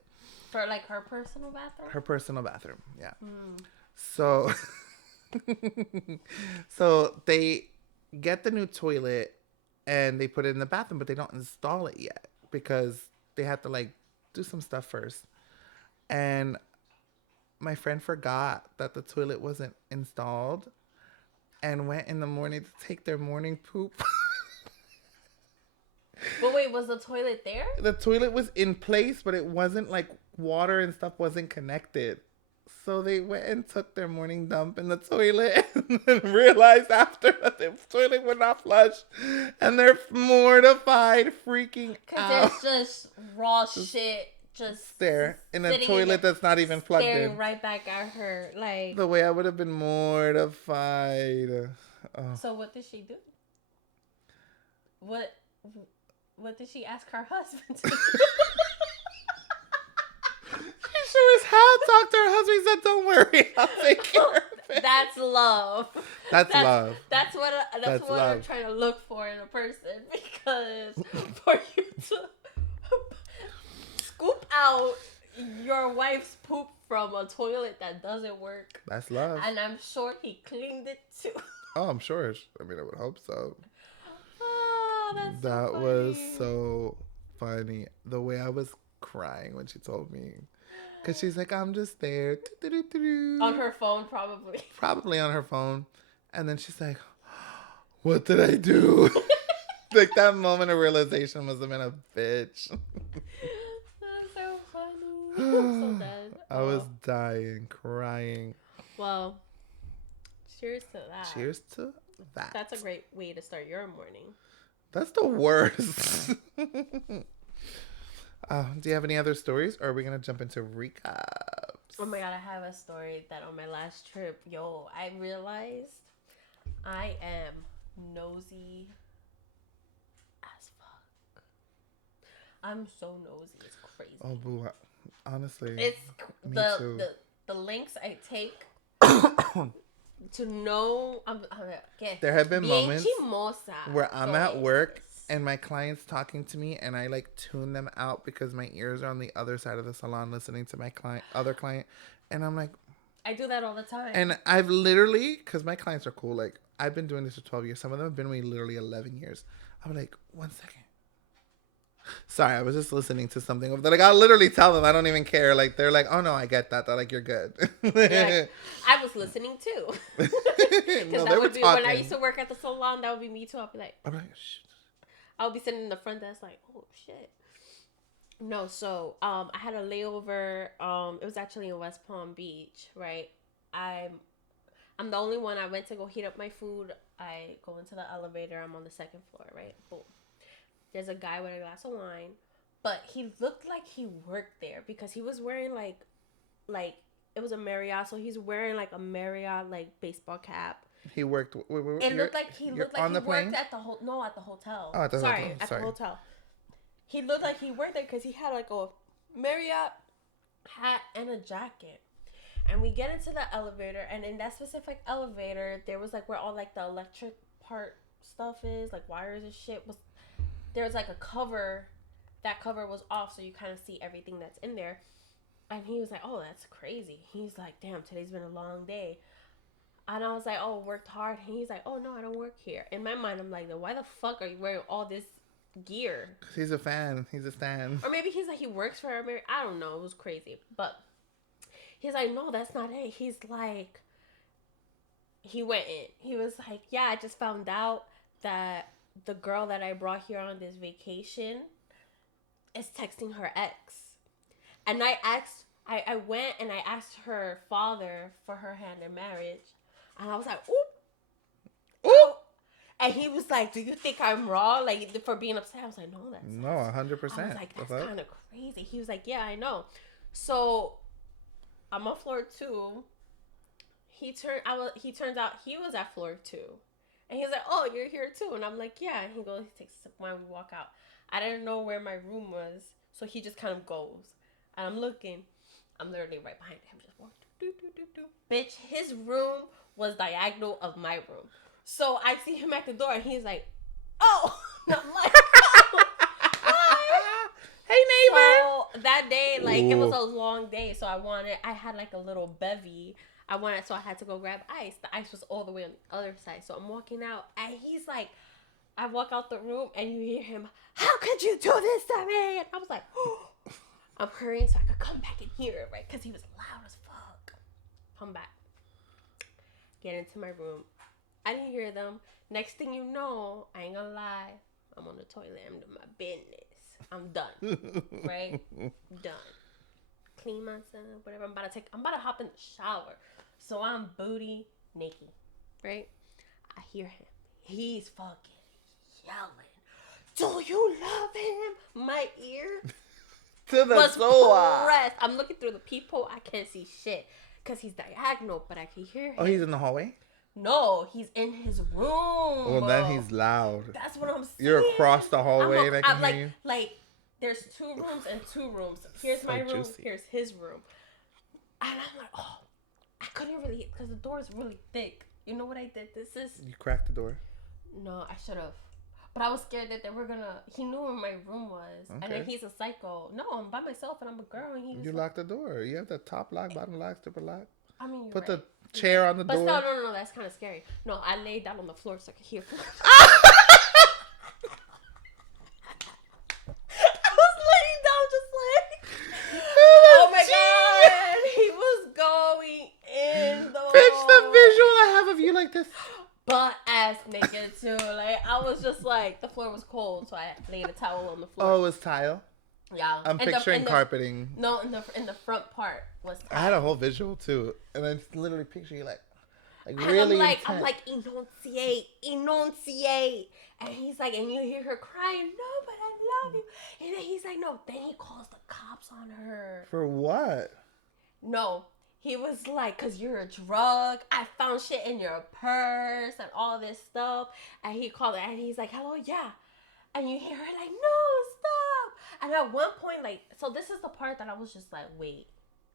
For like her personal bathroom? Her personal bathroom, yeah. So, so they get the new toilet and they put it in the bathroom, but they don't install it yet because they have to like do some stuff first. And my friend forgot that the toilet wasn't installed and went in the morning to take their morning poop. But wait, was the toilet there? The toilet was in place, but it wasn't like water and stuff wasn't connected. So they went and took their morning dump in the toilet and realized after that the toilet would not flush. And they're mortified, freaking out. Because there's just raw shit just there in a toilet that's not even plugged in. Right back at her. Like, the way I would have been mortified. Oh. So what did she do? What did she ask her husband to do? She sure as hell talked to her husband. He said, "Don't worry, I'll take care of it." That's love. That's love. That's what love. I'm trying to look for in a person, because for you to scoop out your wife's poop from a toilet that doesn't work. That's love. And I'm sure he cleaned it too. Oh, I'm sure. I mean, I would hope so. Oh, that's so that funny. was so funny. The way I was crying when she told me. Because she's like, I'm just there. On her phone, probably. Probably on her phone. And then she's like, what did I do? Like, that moment of realization must have been a bitch. That's so funny. I'm so dead. I was dying, crying. Well, cheers to that. Cheers to that. That's a great way to start your morning. That's the worst. Do you have any other stories, or are we going to jump into recaps? Oh my God, I have a story that on my last trip, I realized I am nosy as fuck. I'm so nosy, it's crazy. Oh, boo. Honestly, it's me too. The links I take to know. There have been moments chimosa where I'm at work and my client's talking to me and I like tune them out because my ears are on the other side of the salon listening to my other client, and I'm like, I do that all the time. And I've literally, because my clients are cool, like I've been doing this for 12 years. Some of them have been with me literally 11 years. I'm like, 1 second. Sorry, I was just listening to something. Like, I'll literally tell them. I don't even care. Like, they're like, oh, no, I get that. They're like, you're good. Yeah, I was listening, too. No, that would be, when I used to work at the salon, that would be me, too. I'll be like, shh. I'll be sitting in the front desk like, oh, shit. No, so I had a layover. It was actually in West Palm Beach, right? I'm the only one. I went to go heat up my food. I go into the elevator. I'm on the second floor, right? Boom. There's a guy with a glass of wine, but he looked like he worked there because he was wearing like it was a Marriott, so he's wearing like a Marriott like baseball cap. He worked. It looked like he worked at the at the hotel. Oh, at the Sorry, hotel. At the hotel. He looked like he worked there because he had like a Marriott hat and a jacket. And we get into the elevator, and in that specific elevator, there was like where all like the electric part stuff is, like wires and shit was. There was like a cover. That cover was off, so you kind of see everything that's in there. And he was like, "Oh, that's crazy." He's like, "Damn, today's been a long day." And I was like, "Oh, worked hard." And he's like, "Oh no, I don't work here." In my mind, I'm like, "Why the fuck are you wearing all this gear?" He's a fan. He's a stan. Or maybe he's like, he works for America. I don't know. It was crazy. But he's like, "No, that's not it." He's like, he went in. He was like, "Yeah, I just found out that the girl that I brought here on this vacation is texting her ex." And I went and I asked her father for her hand in marriage. And I was like, "Oop. Oop." And he was like, "Do you think I'm wrong? Like, for being upset?" I was like, "No, that's no, 100%." I was like, "That's kind of crazy." He was like, "Yeah, I know." So I'm on floor 2. He turns out he was at floor 2. And he's like, "Oh, you're here too." And I'm like, "Yeah." And he goes, he takes a sip when we walk out. I didn't know where my room was. So he just kind of goes. And I'm looking. I'm literally right behind him, just walking. Bitch, his room was diagonal of my room. So I see him at the door, and he's like, oh. And I'm like, oh, hi. Hey, neighbor. So that day, like, it was a long day. So I had like a little bevy. So I had to go grab ice. The ice was all the way on the other side. So I'm walking out, and he's like, I walk out the room, and you hear him, how could you do this to me? And I was like, oh. I'm hurrying so I could come back and hear it, right? Because he was loud as fuck. Come back. Get into my room. I didn't hear them. Next thing you know, I ain't gonna lie, I'm on the toilet. I'm doing my business. I'm done. Right? Done. Clean myself, whatever. I'm about to hop in the shower. So I'm booty naked. Right? I hear him. He's fucking yelling. Do you love him? My ear to the was floor. pressed. I'm looking through the peephole. I can't see shit because he's diagonal, but I can hear him. Oh, he's in the hallway? No, he's in his room. Well, then he's loud. That's what I'm saying. You're across the hallway and I can hear you? Like, there's 2 rooms and 2 rooms. Here's my room. Juicy. Here's his room. And I'm like, oh, I couldn't really, because the door is really thick. You know what I did? You cracked the door? No, I should have. But I was scared that they were gonna. He knew where my room was, okay. And then he's a psycho. No, I'm by myself and I'm a girl, and he was. You locked the door. You have the top lock, bottom lock, super lock. I mean, put the chair on the door. But no, that's kind of scary. No, I laid down on the floor so I could hear. I was laying down just like. Oh my god, he was going in though. Bitch, the visual I have of you like this. Butt ass naked too. Like I was just like the floor was cold, so I laid a towel on the floor. Oh, it was tile? Yeah. I'm picturing carpeting. No, in the front part was tile. I had a whole visual too. And I literally picture you like and really I'm like, enunciate. And he's like, and you hear her crying, no, but I love you. And then he's like, no. Then he calls the cops on her. For what? No. He was like, because you're a drug. I found shit in your purse and all this stuff. And he called it, and he's like, hello, yeah. And you hear her like, no, stop. And at one point, like, so this is the part that I was just like, wait,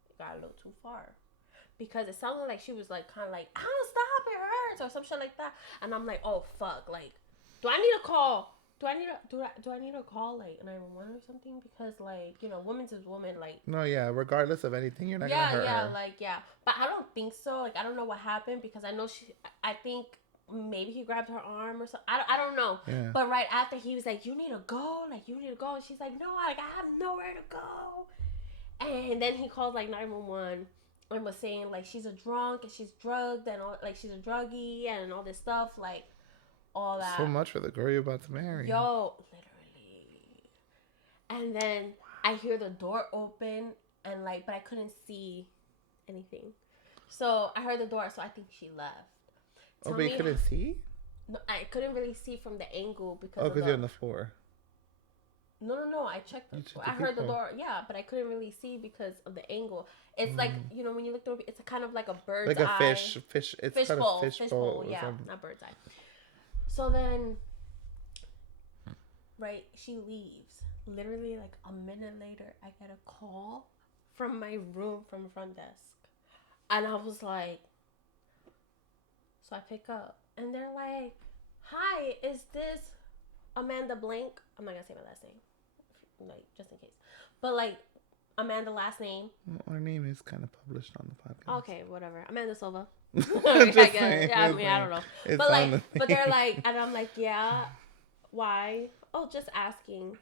it got a little too far. Because it sounded like she was like, kind of like, oh, stop, it hurts, or some shit like that. And I'm like, oh, fuck. Like, do I need to call? Do I need to call like 911 or something? Because like, you know, woman's is woman. Like, no, yeah. Regardless of anything, you're not gonna hurt her. Yeah. But I don't think so. Like, I don't know what happened because I know I think maybe he grabbed her arm or something. I don't know. Yeah. But right after he was like, you need to go. Like, you need to go. And she's like, no, like I have nowhere to go. And then he called like 911 and was saying like she's a drunk and she's drugged and all, like she's a druggie and all this stuff like. All that. So much for the girl you're about to marry. Yo, literally. And then I hear the door open and like, but I couldn't see anything. So I heard the door, so I think she left. But you couldn't see? No, I couldn't really see from the angle because. Oh, because you're on the floor. No. I checked. I heard the door. Yeah, but I couldn't really see because of the angle. It's like, you know, when you look through, it's kind of like a bird's eye. Like a fish. It's kind of fish bowl. Yeah, not bird's eye. So then, right, she leaves. Literally, like a minute later, I get a call from my room from the front desk. And I was like, so I pick up. And they're like, hi, is this Amanda Blank? I'm not going to say my last name. Like, just in case. But, like, Amanda last name. Well, her name is kind of published on the podcast. Okay, whatever. Amanda Silva. I don't know. It's but like, but they're like, and I'm like, yeah, why? Oh, just asking.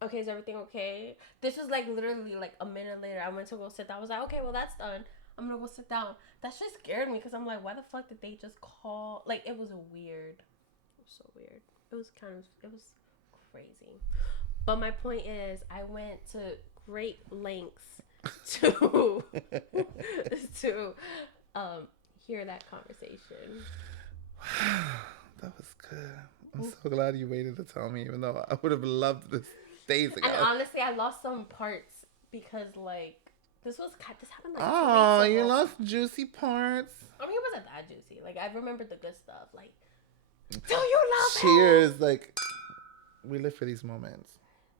Okay, is everything okay? This was like literally like a minute later. I went to go sit down. I was like, okay, well that's done. I'm gonna go sit down. That shit scared me because I'm like, why the fuck did they just call? Like, it was weird. It was so weird. It was crazy. But my point is, I went to great lengths to hear that conversation. That was good. I'm so glad you waited to tell me, even though I would have loved this days ago. And honestly, I lost some parts because, like, this happened like 2 weeks ago. You lost juicy parts. I mean, it wasn't that juicy. Like, I remembered the good stuff. Like, do you love Cheers. Him? Like, we live for these moments.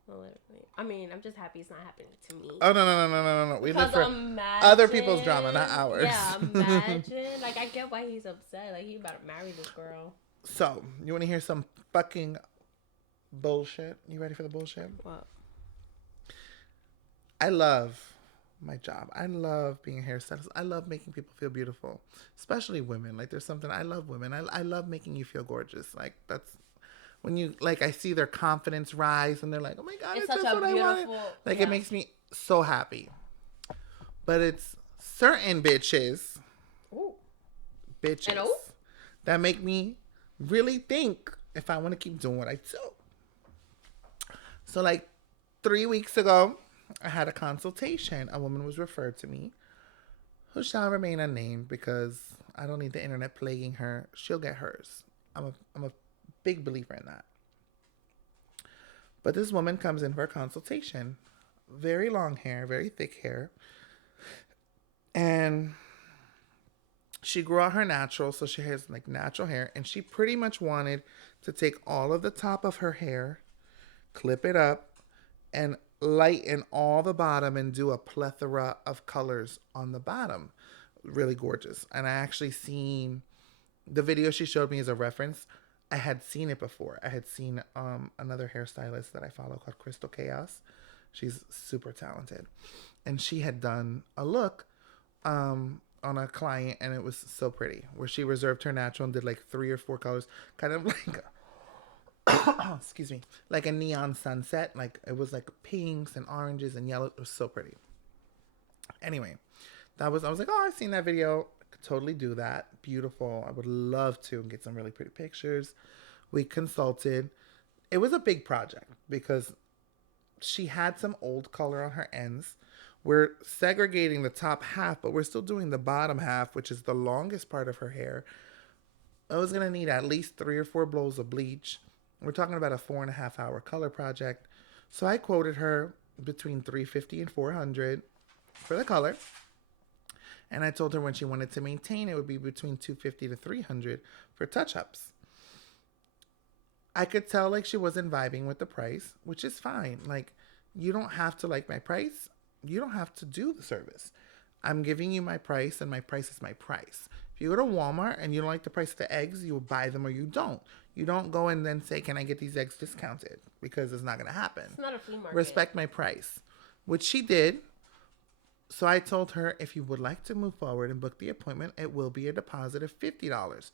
Literally. I mean, I'm just happy it's not happening to me. Oh, no. We live Because for imagine, other people's drama, not ours. Yeah, imagine. Like, I get why he's upset. Like, he about to marry this girl. So, you want to hear some fucking bullshit? You ready for the bullshit? What? I love my job. I love being a hairstylist. I love making people feel beautiful, especially women. Like, there's something, I love women. I love making you feel gorgeous. Like, that's when you, like, I see their confidence rise and they're like, oh my God, it's just what I wanted. Like, it makes me so happy. But it's certain bitches, that make me really think if I want to keep doing what I do. So, like, 3 weeks ago, I had a consultation. A woman was referred to me who shall remain unnamed because I don't need the internet plaguing her. She'll get hers. I'm a big believer in that. But this woman comes in for a consultation. Very long hair, very thick hair. And she grew out her natural, so she has like natural hair. And she pretty much wanted to take all of the top of her hair, clip it up, and lighten all the bottom and do a plethora of colors on the bottom. Really gorgeous. And I actually seen the video she showed me as a reference. I had seen it before. I had seen another hairstylist that I follow called Crystal Chaos. She's super talented. And she had done a look on a client, and it was so pretty, where she reserved her natural and did like 3 or 4 colors, kind of like excuse me, like a neon sunset. Like, it was like pinks and oranges and yellow. It was so pretty. Anyway, I was like, oh, I've seen that video. I could totally do that. Beautiful. I would love to get some really pretty pictures. We consulted. It was a big project because she had some old color on her ends. We're segregating the top half, but we're still doing the bottom half, which is the longest part of her hair. I was going to need at least 3 or 4 blows of bleach. We're talking about a 4.5 hour color project. So I quoted her between $350 and $400 for the color. And I told her when she wanted to maintain, it would be between $250 to $300 for touch-ups. I could tell like she wasn't vibing with the price, which is fine. Like, you don't have to like my price. You don't have to do the service. I'm giving you my price, and my price is my price. If you go to Walmart and you don't like the price of the eggs, you will buy them or you don't. You don't go and then say, can I get these eggs discounted? Because it's not going to happen. It's not a flea market. Respect my price, which she did. So I told her, if you would like to move forward and book the appointment, it will be a deposit of $50.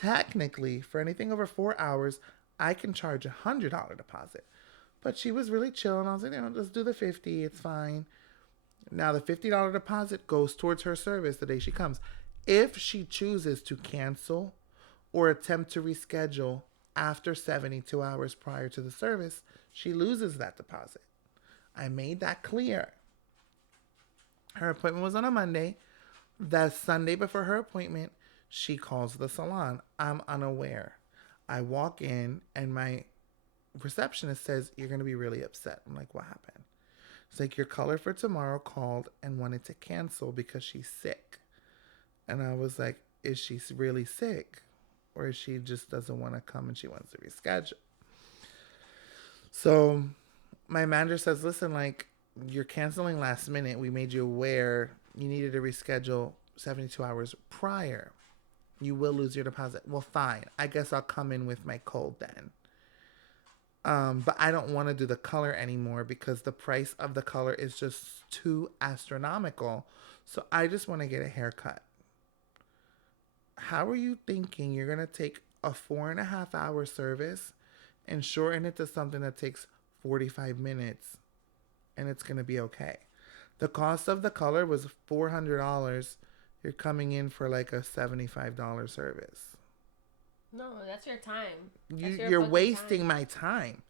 Technically, for anything over 4 hours, I can charge a $100 deposit. But she was really chill, and I was like, let's do the $50. It's fine. Now, the $50 deposit goes towards her service the day she comes. If she chooses to cancel or attempt to reschedule after 72 hours prior to the service, she loses that deposit. I made that clear. Her appointment was on a Monday. The Sunday before her appointment, she calls the salon. I'm unaware. I walk in, and my receptionist says, you're going to be really upset. I'm like, what happened? It's like, your color for tomorrow called and wanted to cancel because she's sick. And I was like, is she really sick? Or is she just doesn't want to come and she wants to reschedule? So my manager says, listen, like, you're canceling last minute. We made you aware you needed to reschedule 72 hours prior. You will lose your deposit. Well, fine. I guess I'll come in with my cold then. But I don't want to do the color anymore because the price of the color is just too astronomical. So I just want to get a haircut. How are you thinking you're going to take a 4.5 hour service and shorten it to something that takes 45 minutes and it's going to be okay? The cost of the color was $400. You're coming in for like a $75 service. No, that's your time. You're wasting my time.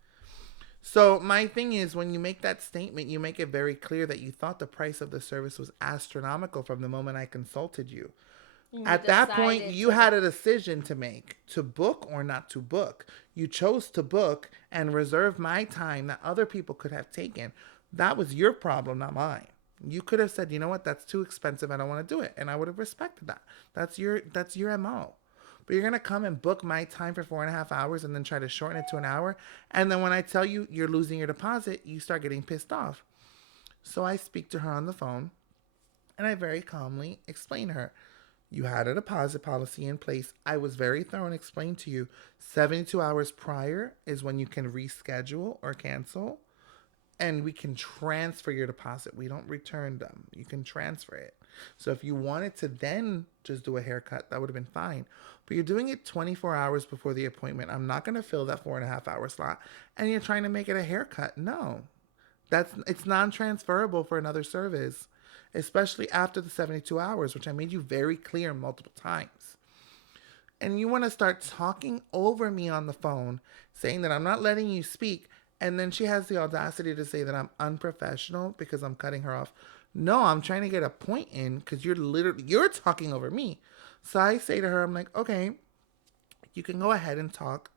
So my thing is, when you make that statement, you make it very clear that you thought the price of the service was astronomical from the moment I consulted you. At that point, you had a decision to make, to book or not to book. You chose to book and reserve my time that other people could have taken. That was your problem, not mine. You could have said, you know what, that's too expensive. I don't want to do it. And I would have respected that. That's your MO. But you're going to come and book my time for 4.5 hours and then try to shorten it to an hour. And then when I tell you you're losing your deposit, you start getting pissed off. So I speak to her on the phone and I very calmly explain to her, you had a deposit policy in place. I was very thorough and explained to you 72 hours prior is when you can reschedule or cancel. And we can transfer your deposit. We don't return them. You can transfer it. So if you wanted to then just do a haircut, that would have been fine. But you're doing it 24 hours before the appointment. I'm not going to fill that 4.5 hour slot. And you're trying to make it a haircut. No. It's non-transferable for another service, especially after the 72 hours, which I made you very clear multiple times. And you want to start talking over me on the phone, saying that I'm not letting you speak. And then she has the audacity to say that I'm unprofessional because I'm cutting her off. No, I'm trying to get a point in because you're talking over me. So I say to her, I'm like, okay, you can go ahead and talk.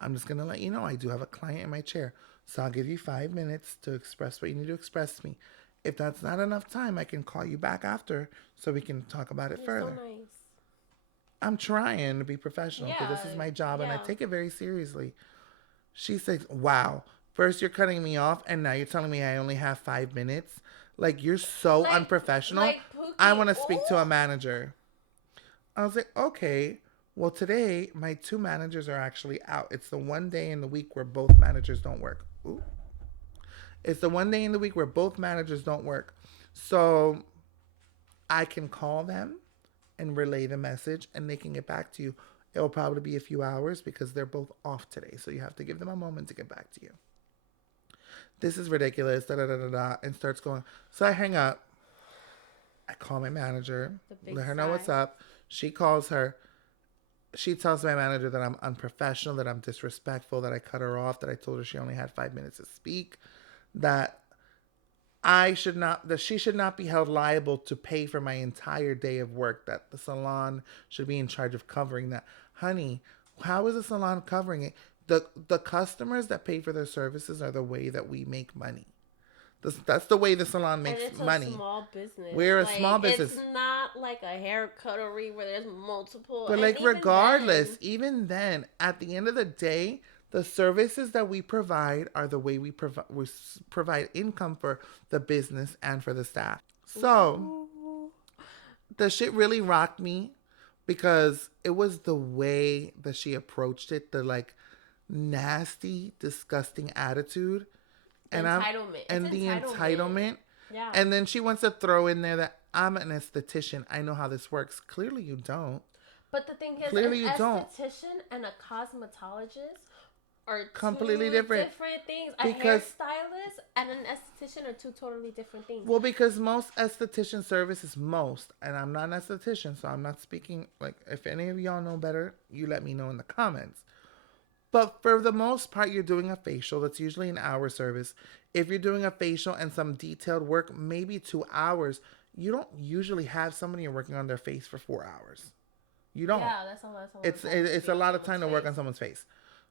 I'm just going to let you know I do have a client in my chair. So I'll give you 5 minutes to express what you need to express to me. If that's not enough time, I can call you back after so we can talk about it further. So nice. I'm trying to be professional because this is my job and I take it very seriously. She says, wow. First, you're cutting me off, and now you're telling me I only have 5 minutes. Like, you're so unprofessional. Pookie, I want to speak to a manager. I was like, okay. Well, today, my 2 managers are actually out. It's the one day in the week where both managers don't work. Ooh. It's the one day in the week where both managers don't work. So, I can call them and relay the message, and they can get back to you. It will probably be a few hours because they're both off today. So, you have to give them a moment to get back to you. This is ridiculous, and starts going. So I hang up. I call my manager, let her know what's up. She calls her. She tells my manager that I'm unprofessional, that I'm disrespectful, that I cut her off, that I told her she only had 5 minutes to speak, that she should not be held liable to pay for my entire day of work, that the salon should be in charge of covering that. Honey, how is the salon covering it? The customers that pay for their services are the way that we make money. That's the way the salon makes money. It's a small business. We're a small business. It's not like a hair cuttery where there's multiple. But regardless, even then, at the end of the day, the services that we provide are the way we provide income for the business and for the staff. So, the shit really rocked me because it was the way that she approached it. The nasty, disgusting attitude, and the entitlement. Yeah. And then she wants to throw in there that I'm an esthetician. I know how this works. Clearly, you don't. But the thing is, an esthetician and a cosmetologist are completely different things. A hairstylist and an esthetician are 2 totally different things. Well, because most esthetician services, and I'm not an esthetician, so I'm not speaking. If any of y'all know better, you let me know in the comments. But for the most part, you're doing a facial. That's usually an hour service. If you're doing a facial and some detailed work, maybe 2 hours. You don't usually have somebody working on their face for 4 hours. You don't. Yeah, that's a lot of time. It's a lot of time to work on someone's face.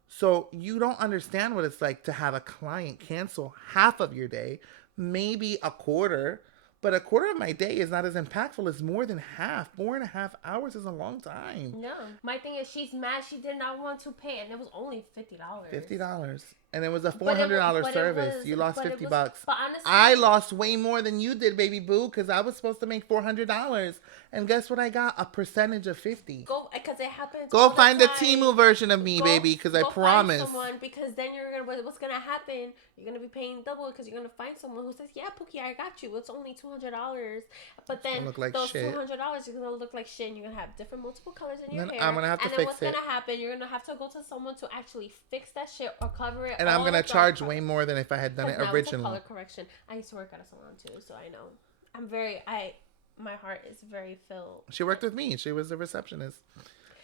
So you don't understand what it's like to have a client cancel half of your day, maybe a quarter. But a quarter of my day is not as impactful as more than half. 4.5 hours is a long time. No. My thing is, she's mad she did not want to pay, and it was only $50. $50. And it was a $400 service. You lost $50. But honestly, I lost way more than you did, baby boo, because I was supposed to make $400. And guess what I got? A percentage of 50. Because it happens. Go find the Temu version of me, baby, because I promise. Find someone, because then what's going to happen? You're going to be paying double because you're going to find someone who says, yeah, Pookie, I got you. It's only $200. But then those $200 are going to look like shit, and you're going to have different multiple colors in your hair. I'm going to have to fix it. And then what's going to happen? You're going to have to go to someone to actually fix that shit or cover it. And I'm going to charge way more than if I had done it originally. Color correction. I used to work at a salon too, so I know. My heart is very filled. She worked with me. She was a receptionist.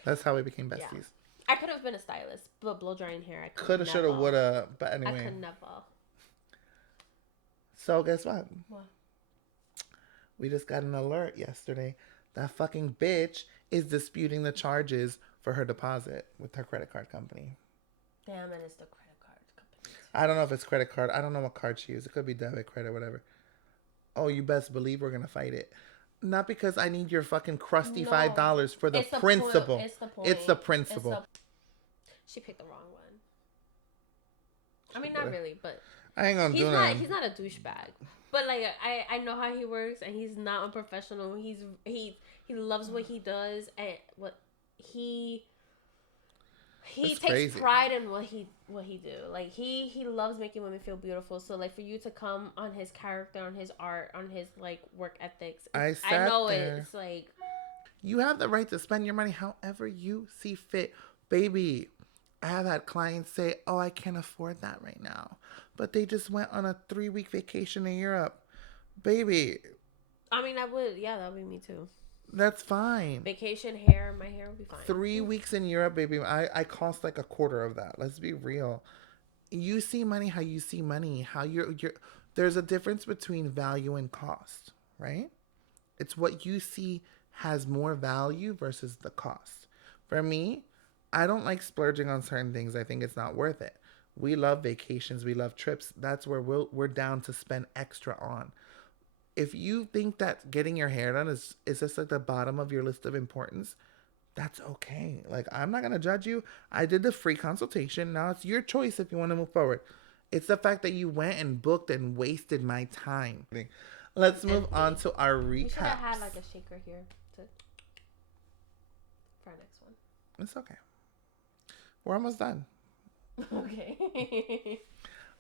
That's how we became besties. Yeah. I could have been a stylist, but blow drying hair, I coulda, shoulda, woulda. But anyway, I could never. So guess what? What? We just got an alert yesterday. That fucking bitch is disputing the charges for her deposit with her credit card company. Damn, it is the credit card company. I don't know if it's credit card. I don't know what card she used. It could be debit, credit, whatever. Oh, you best believe we're going to fight it. Not because I need your fucking crusty No. $5 for the It's the principle. point. It's the point. It's the principle. She picked the wrong one. I mean, not really, but I ain't gonna do that. He's not a douchebag. But like I know how he works, and he's not unprofessional. He loves what he does, and what he takes crazy. pride in what he do. Like he loves making women feel beautiful. So like for you to come on his character, on his art, on his like work ethics, I know there. It's like you have the right to spend your money however you see fit, baby. I have had clients say, "Oh, I can't afford that right now," but they just went on a 3-week vacation in Europe, baby. I mean, that would be me too. That's fine. Vacation my hair would be fine. 3 weeks in Europe, baby. I cost like a quarter of that. Let's be real. You see money how you see money. How you're there's a difference between value and cost, right? It's what you see has more value versus the cost. For me, I don't like splurging on certain things. I think it's not worth it. We love vacations. We love trips. That's where we're down to spend extra on. If you think that getting your hair done is just like the bottom of your list of importance, that's okay. Like, I'm not going to judge you. I did the free consultation. Now it's your choice if you want to move forward. It's the fact that you went and booked and wasted my time. Let's move on to our recaps. We should have had like a shaker here for our next one. It's okay. We're almost done. Okay.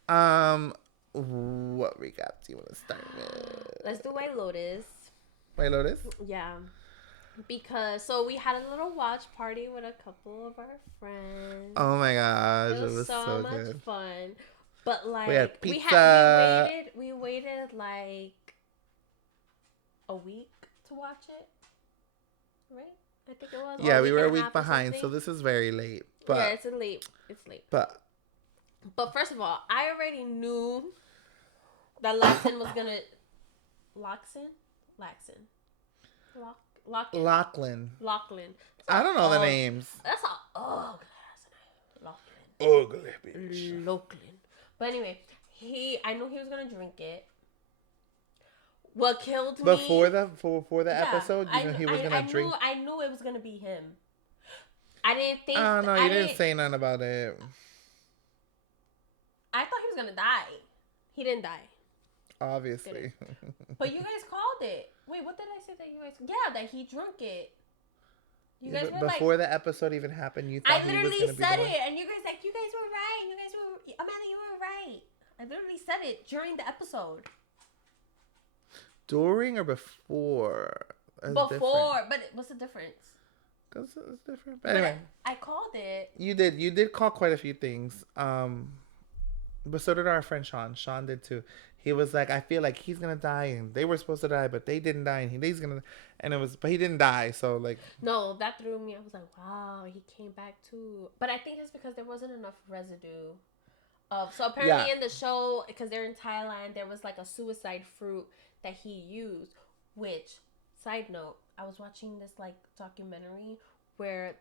What recap do you want to start with? Let's do White Lotus. White Lotus? Yeah. Because we had a little watch party with a couple of our friends. Oh my gosh, it was so much good. fun. But like we had pizza. We waited like a week to watch it. Right? I think it was. Yeah, we were a week behind, so this is very late. But yeah, it's late. But first of all, I already knew that Lachlan was gonna Lachlan. I don't know the names. That's all. Lachlan. Ugly bitch. Lachlan. But anyway, I knew he was gonna drink it. What killed me before the episode, you knew he was gonna drink. I knew it was gonna be him. I didn't think. Oh no, you didn't say nothing about it. I thought he was gonna die. He didn't die. Obviously. But you guys called it. Wait, what did I say that you guys? Yeah, that he drunk it. You guys were before the episode even happened, you thought he was gonna be. I literally said it, and you guys were right. Amanda, you were right. I literally said it during the episode. During or before? Before, but what's the difference? Because it's different. But anyway, I called it. You did call quite a few things. But so did our friend Sean. Sean did too. He was like, I feel like he's gonna die, and they were supposed to die, but they didn't die, and he's gonna, but he didn't die. So like, no, that threw me. I was like, wow, he came back too. But I think it's because there wasn't enough residue. So apparently in the show, because they're in Thailand, there was like a suicide fruit that he used. Which, side note, I was watching this like documentary where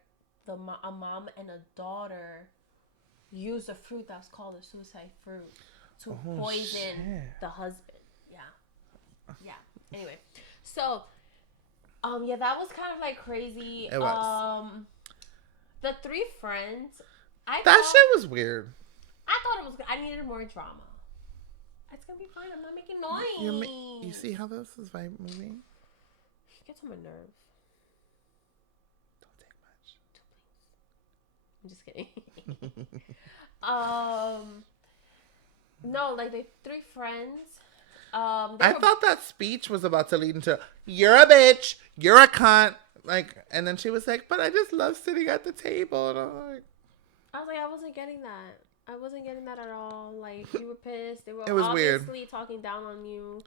a mom and a daughter used a fruit that's called a suicide fruit to poison the husband. Yeah. Anyway, so that was kind of like crazy. It was. The three friends. That shit was weird. I thought it was good. I needed more drama. It's gonna be fine. I'm not making noise. You see how this is moving? It gets on my nerve. Don't take much. I'm just kidding. No, like the three friends. I thought that speech was about to lead into "You're a bitch, you're a cunt," like, and then she was like, "But I just love sitting at the table," and I was like, I wasn't getting that. I wasn't getting that at all. Like, you were pissed. They were it was obviously weird. Talking down on you.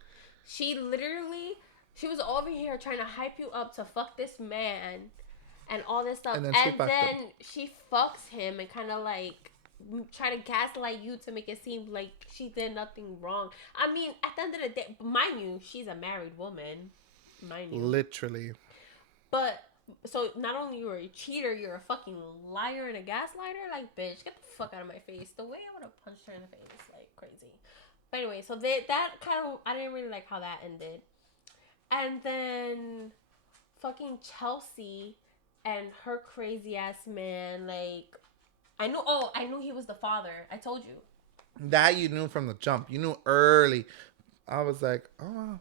She was over here trying to hype you up to fuck this man and all this stuff. And then she fucks him and kind of like try to gaslight you to make it seem like she did nothing wrong. I mean, at the end of the day, mind you, she's a married woman. Mind you. Literally. But... So, not only you're a cheater, you're a fucking liar and a gaslighter. Like, bitch, get the fuck out of my face. The way I would have punched her in the face, like, crazy. But anyway, so that kind of... I didn't really like how that ended. And then fucking Chelsea and her crazy ass man, like, I knew he was the father. I told you. That you knew from the jump. You knew early. I was like, oh wow.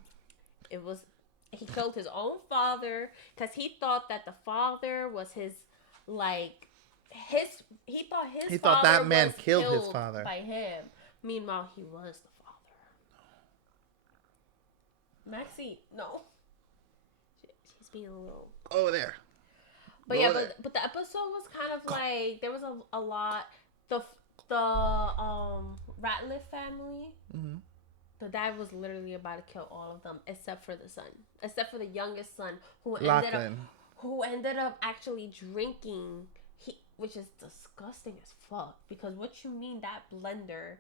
He killed his own father because he thought that the father was his, like, he thought that man was killed his father by him. Meanwhile, he was the father. Maxie, no. She's being a little over there. But yeah, but the episode was kind of like there was a lot. The Ratliff family. Mm-hmm. The dad was literally about to kill all of them except for the son, except for the youngest son who ended up actually drinking. Which is disgusting as fuck, because what you mean that blender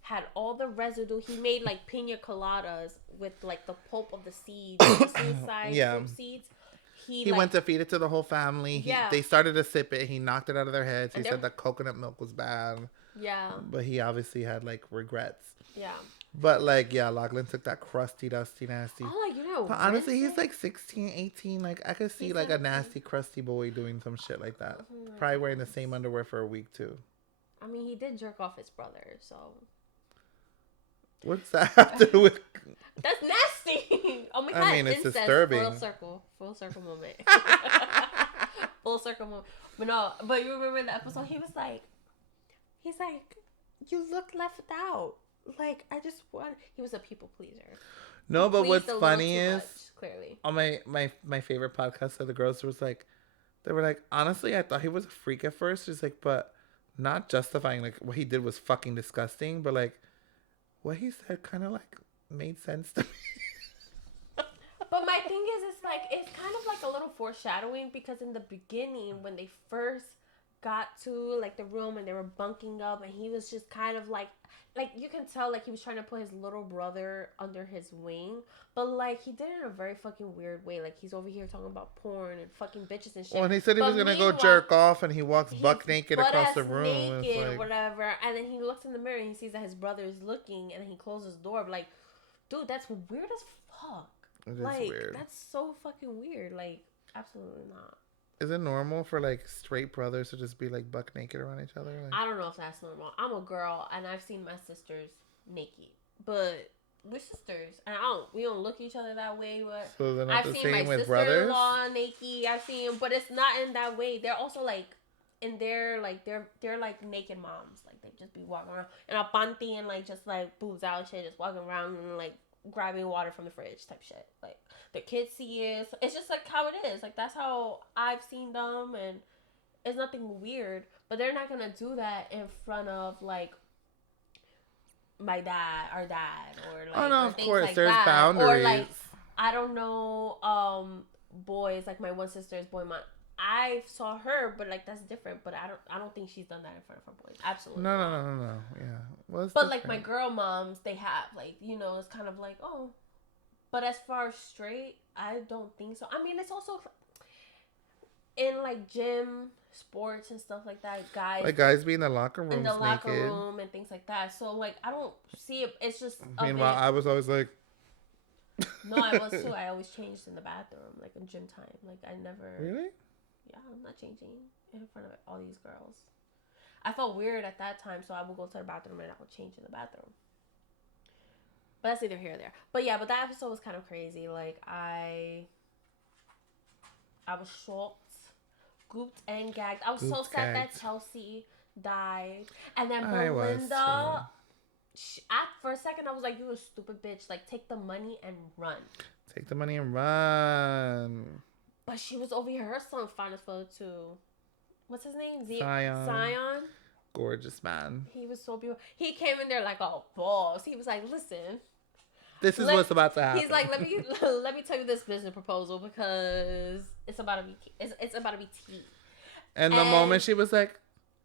had all the residue. He made like pina coladas with like the pulp of the seeds, the suicide fruit seeds. He went to feed it to the whole family. They started to sip it. He knocked it out of their heads. He said that coconut milk was bad. Yeah. But he obviously had like regrets. Yeah. But like, yeah, Lachlan took that crusty, dusty, nasty. Oh, like, you know. But honestly, he's like 16, 18. Like, I could see like a nasty, crusty boy doing some shit like that. Oh, probably wearing the same underwear for a week too. I mean, he did jerk off his brother, so. What's that have to do with? That's nasty. Oh my god! I mean, it's disturbing. Full circle moment. Full circle moment. But you remember the episode? He's like, you look left out. Like, I just want. He was a people pleaser. No, but what's funny is much, clearly on my favorite podcast of the girls was like, they were like, honestly, I thought he was a freak at first. Just like, but not justifying like what he did was fucking disgusting, but like what he said kind of like made sense to me. But my thing is, it's kind of like a little foreshadowing, because in the beginning when they first got to like the room and they were bunking up, and he was just kind of like you can tell like he was trying to put his little brother under his wing, but like he did it in a very fucking weird way. Like he's over here talking about porn and fucking bitches and shit. Well, and he said he was gonna go jerk off, and he walks buck naked across the room, naked or whatever, and then he looks in the mirror and he sees that his brother is looking, and then he closes the door. Like, dude, that's weird as fuck. It is like, weird. That's so fucking weird. Like, absolutely not. Is it normal for like straight brothers to just be like buck naked around each other? Like, I don't know if that's normal. I'm a girl and I've seen my sisters naked, but we're sisters, and we don't look at each other that way. But so they're not I've the seen same my with sister-in-law naked. I've seen, but it's not in that way. They're also like in their like they're like naked moms. Like they just be walking around in a panty and like just like boobs out and shit, just walking around and like grabbing water from the fridge type shit. Like the kids see it. It's just like how it is. Like that's how I've seen them, and it's nothing weird. But they're not gonna do that in front of like our dad, or like. Oh no, of course, like there's that. boundaries. Or like I don't know, boys, like my one sister's boy mom. I saw her, but like that's different. But I don't think she's done that in front of her boys. Absolutely. No. Yeah. But different. Like my girl moms, they have like, you know, it's kind of like, oh. But as far as straight, I don't think so. I mean, it's also in like gym, sports and stuff like that. Guys be in the locker room, room and things like that. So like I don't see it. It's just. Meanwhile, I was always like. No, I was too. I always changed in the bathroom, like in gym time. Like I never. Really? Yeah, I'm not changing in front of all these girls. I felt weird at that time, so I would go to the bathroom and I would change in the bathroom. But that's either here or there. But yeah, but that episode was kind of crazy. Like I was shocked, gooped and gagged. I was so sad that Chelsea died, and then Belinda. For a second, I was like, "You a stupid bitch! Like, take the money and run." Take the money and run. But she was over here. Her son fine as fuck too. What's his name? Zion. Gorgeous man. He was so beautiful. He came in there like a boss. He was like, "Listen, this is what's about to happen." He's like, "Let me tell you this business proposal, because it's about to be tea." And the moment she was like,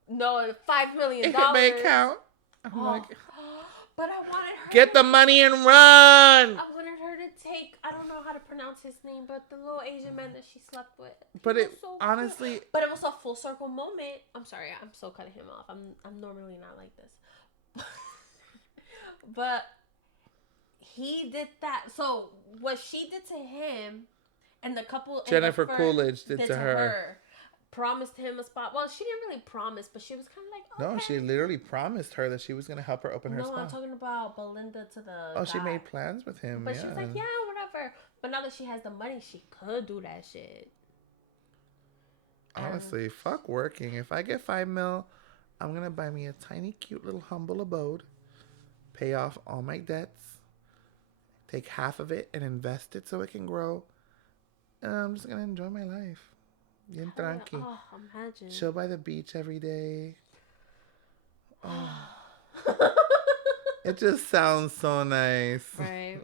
"No, $5 million. It may count." I'm like, but I wanted her get the money and run. I wanted her to take, I don't know how to pronounce his name, but the little Asian man that she slept with. But it so honestly, cool. But it was a full circle moment. I'm sorry, I'm so cutting him off. I'm normally not like this. But he did that. So what she did to him, and the couple Jennifer Coolidge did to her. Promised him a spot. Well, she didn't really promise, but she was kind of like, okay. No, she literally promised her that she was going to help her open her spa. No, I'm talking about Belinda to the Oh, guy. she made plans with him, but she was like, yeah, whatever. But now that she has the money, she could do that shit. Honestly, fuck working. If I get $5 million, I'm going to buy me a tiny, cute little humble abode, pay off all my debts, take half of it and invest it so it can grow. And I'm just going to enjoy my life. Bien tranqui. Oh, imagine. Chill by the beach every day. Oh. It just sounds so nice. Right.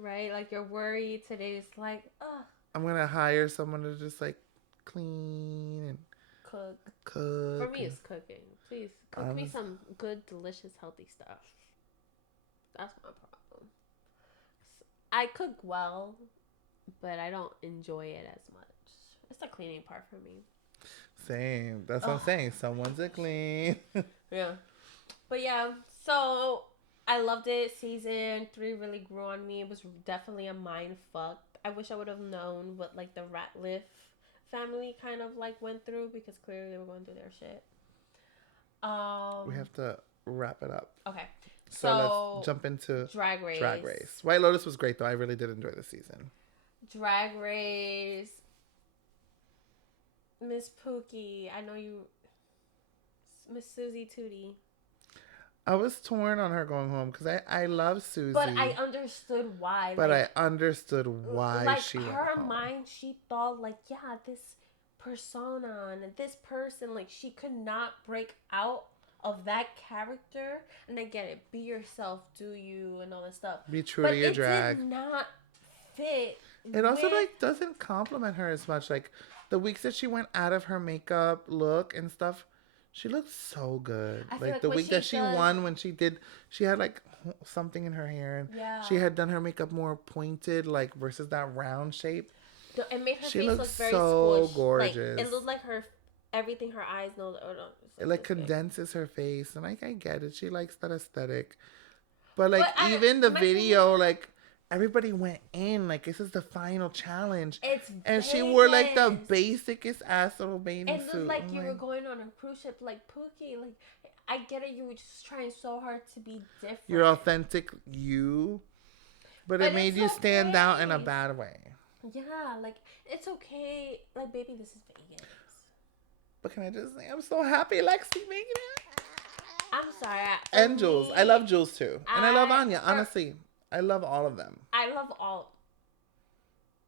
Right? Like you're worried today. It's like, I'm going to hire someone to just like clean and cook. For me, it's cooking. Please cook me some good, delicious, healthy stuff. That's my problem. I cook well, but I don't enjoy it as much. It's the cleaning part for me. Same. That's what I'm saying. Someone's a clean. Yeah. But yeah, so I loved it. Season 3 really grew on me. It was definitely a mind fuck. I wish I would have known what like the Ratliff family kind of like went through, because clearly they were going through their shit. We have to wrap it up. Okay. So let's jump into Drag Race. White Lotus was great though. I really did enjoy the season. Drag Race. Miss Pookie, I know you. Miss Susie Tootie. I was torn on her going home because I love Susie. But I understood why. But I understood why like she went her home. mind, she thought like, yeah, this persona and this person, like she could not break out of that character. And I get it. Be yourself, do you, and all this stuff. Be true to your drag. It did not fit. It also like doesn't compliment her as much. Like the weeks that she went out of her makeup look and stuff, she looked so good. Like the week that she won, when she had like something in her hair, and she had done her makeup more pointed, like versus that round shape. It made her she face looked look very so squished. gorgeous. Like, it looked like everything her eyes know. It like condenses her face, and I get it. She likes that aesthetic, but like even the video, like. Everybody went in like this is the final challenge. It's and she wore like the basicest ass little bathing suit. It looked like you were going on a cruise ship, like Pookie. Like I get it, you were just trying so hard to be different. Your authentic you, but it made you stand out in a bad way. Yeah, like it's okay. Like baby, this is Vegas. But can I just say I'm so happy Lexi making it. I'm sorry. And Jules, I love Jules too, and I love Anya. Honestly. I love all of them. I love all.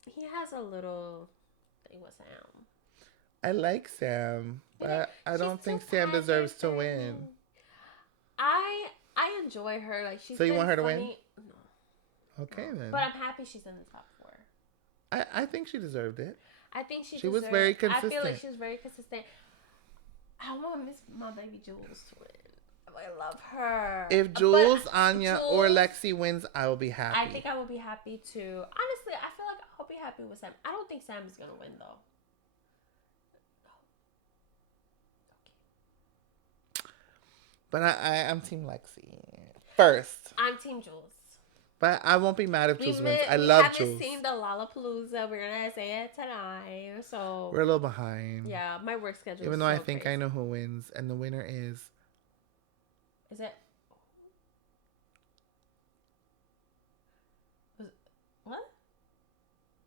He has a little thing with Sam. I like Sam, but I don't think Sam deserves to win. I enjoy her. Like she's. So you want her to win? No. Okay then. But I'm happy she's in the top 4. I think she deserved it. I think she was very consistent. I feel like she was very consistent. I want my baby Jules to win. I love her. If Jules, Anya, or Lexi wins, I will be happy. I think I will be happy too. Honestly, I feel like I'll be happy with Sam. I don't think Sam is gonna win though. Okay. But I'm Team Lexi first. I'm Team Jules. But I won't be mad if Jules wins. I love Jules. We haven't seen the Lollapalooza. We're gonna say it tonight, so we're a little behind. Yeah, my work schedule. Even though I think I know who wins, and the winner is. Is it? What?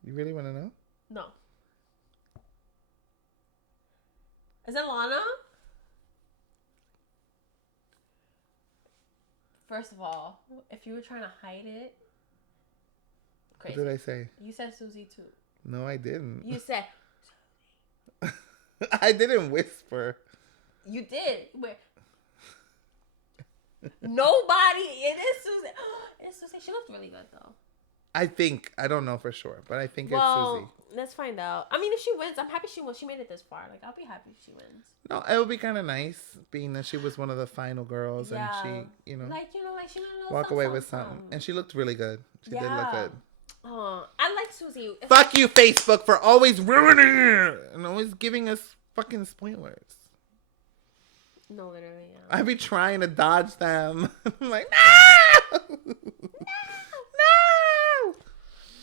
You really want to know? No. Is it Lana? First of all, if you were trying to hide it, crazy. What did I say? You said Susie too. No, I didn't. You said Susie. I didn't whisper. You did. Where? Nobody. It is Susie. It's Susie. She looked really good though. I think. I don't know for sure, but I think it's Susie. Let's find out. I mean, if she wins, I'm happy she won. She made it this far. Like, I'll be happy if she wins. No, it would be kind of nice, being that she was one of the final girls, and she, like she walk away with something. And she looked really good. She did look good. Oh, I like Susie. Fuck you, Facebook, for always ruining it and always giving us fucking spoilers. No, literally. I be trying to dodge them. I'm like, nah! No!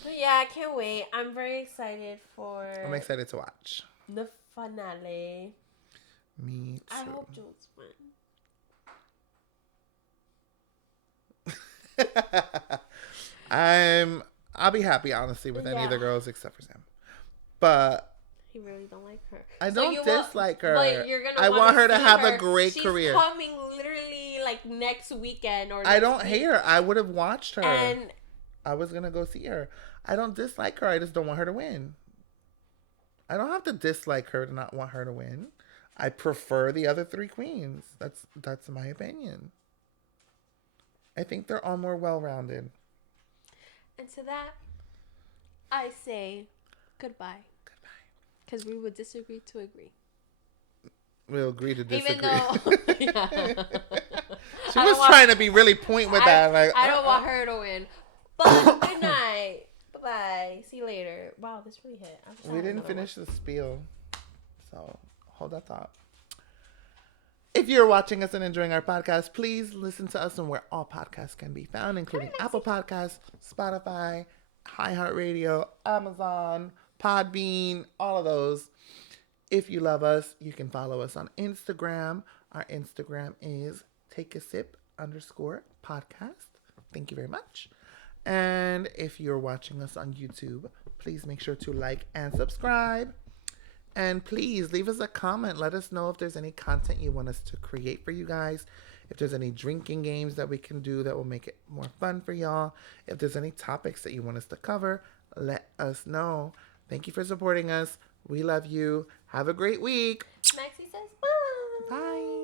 But yeah, I can't wait. I'm very excited for I'm excited to watch. the finale. Me too. I hope Jules wins. I'll be happy, honestly, with any of the Yeah. girls except for Sam. But He really don't like her. I So don't you dislike her. But you're gonna I wanna want her to see have a her. great She's career. coming literally like next weekend or I next don't week. hate her. I would have watched her. And I was gonna go see her. I don't dislike her. I just don't want her to win. I don't have to dislike her to not want her to win. I prefer the other three queens. That's my opinion. I think they're all more well-rounded. And to that, I say goodbye. Goodbye. Because we would disagree to agree. We'll agree to disagree. Even though... Yeah. She was trying to be really point with that. Like, I don't want her to win. But good night. Bye-bye. See you later. Wow, this really hit. We didn't finish the spiel. So hold that thought. If you're watching us and enjoying our podcast, please listen to us on where all podcasts can be found, including Apple Podcasts, Spotify, iHeartRadio, Amazon, Podbean, all of those. If you love us, you can follow us on Instagram. Our Instagram is takeasip_podcast. Thank you very much. And if you're watching us on YouTube, please make sure to like and subscribe. And please leave us a comment. Let us know if there's any content you want us to create for you guys. If there's any drinking games that we can do that will make it more fun for y'all. If there's any topics that you want us to cover, let us know. Thank you for supporting us. We love you. Have a great week. Maxie says bye. Bye.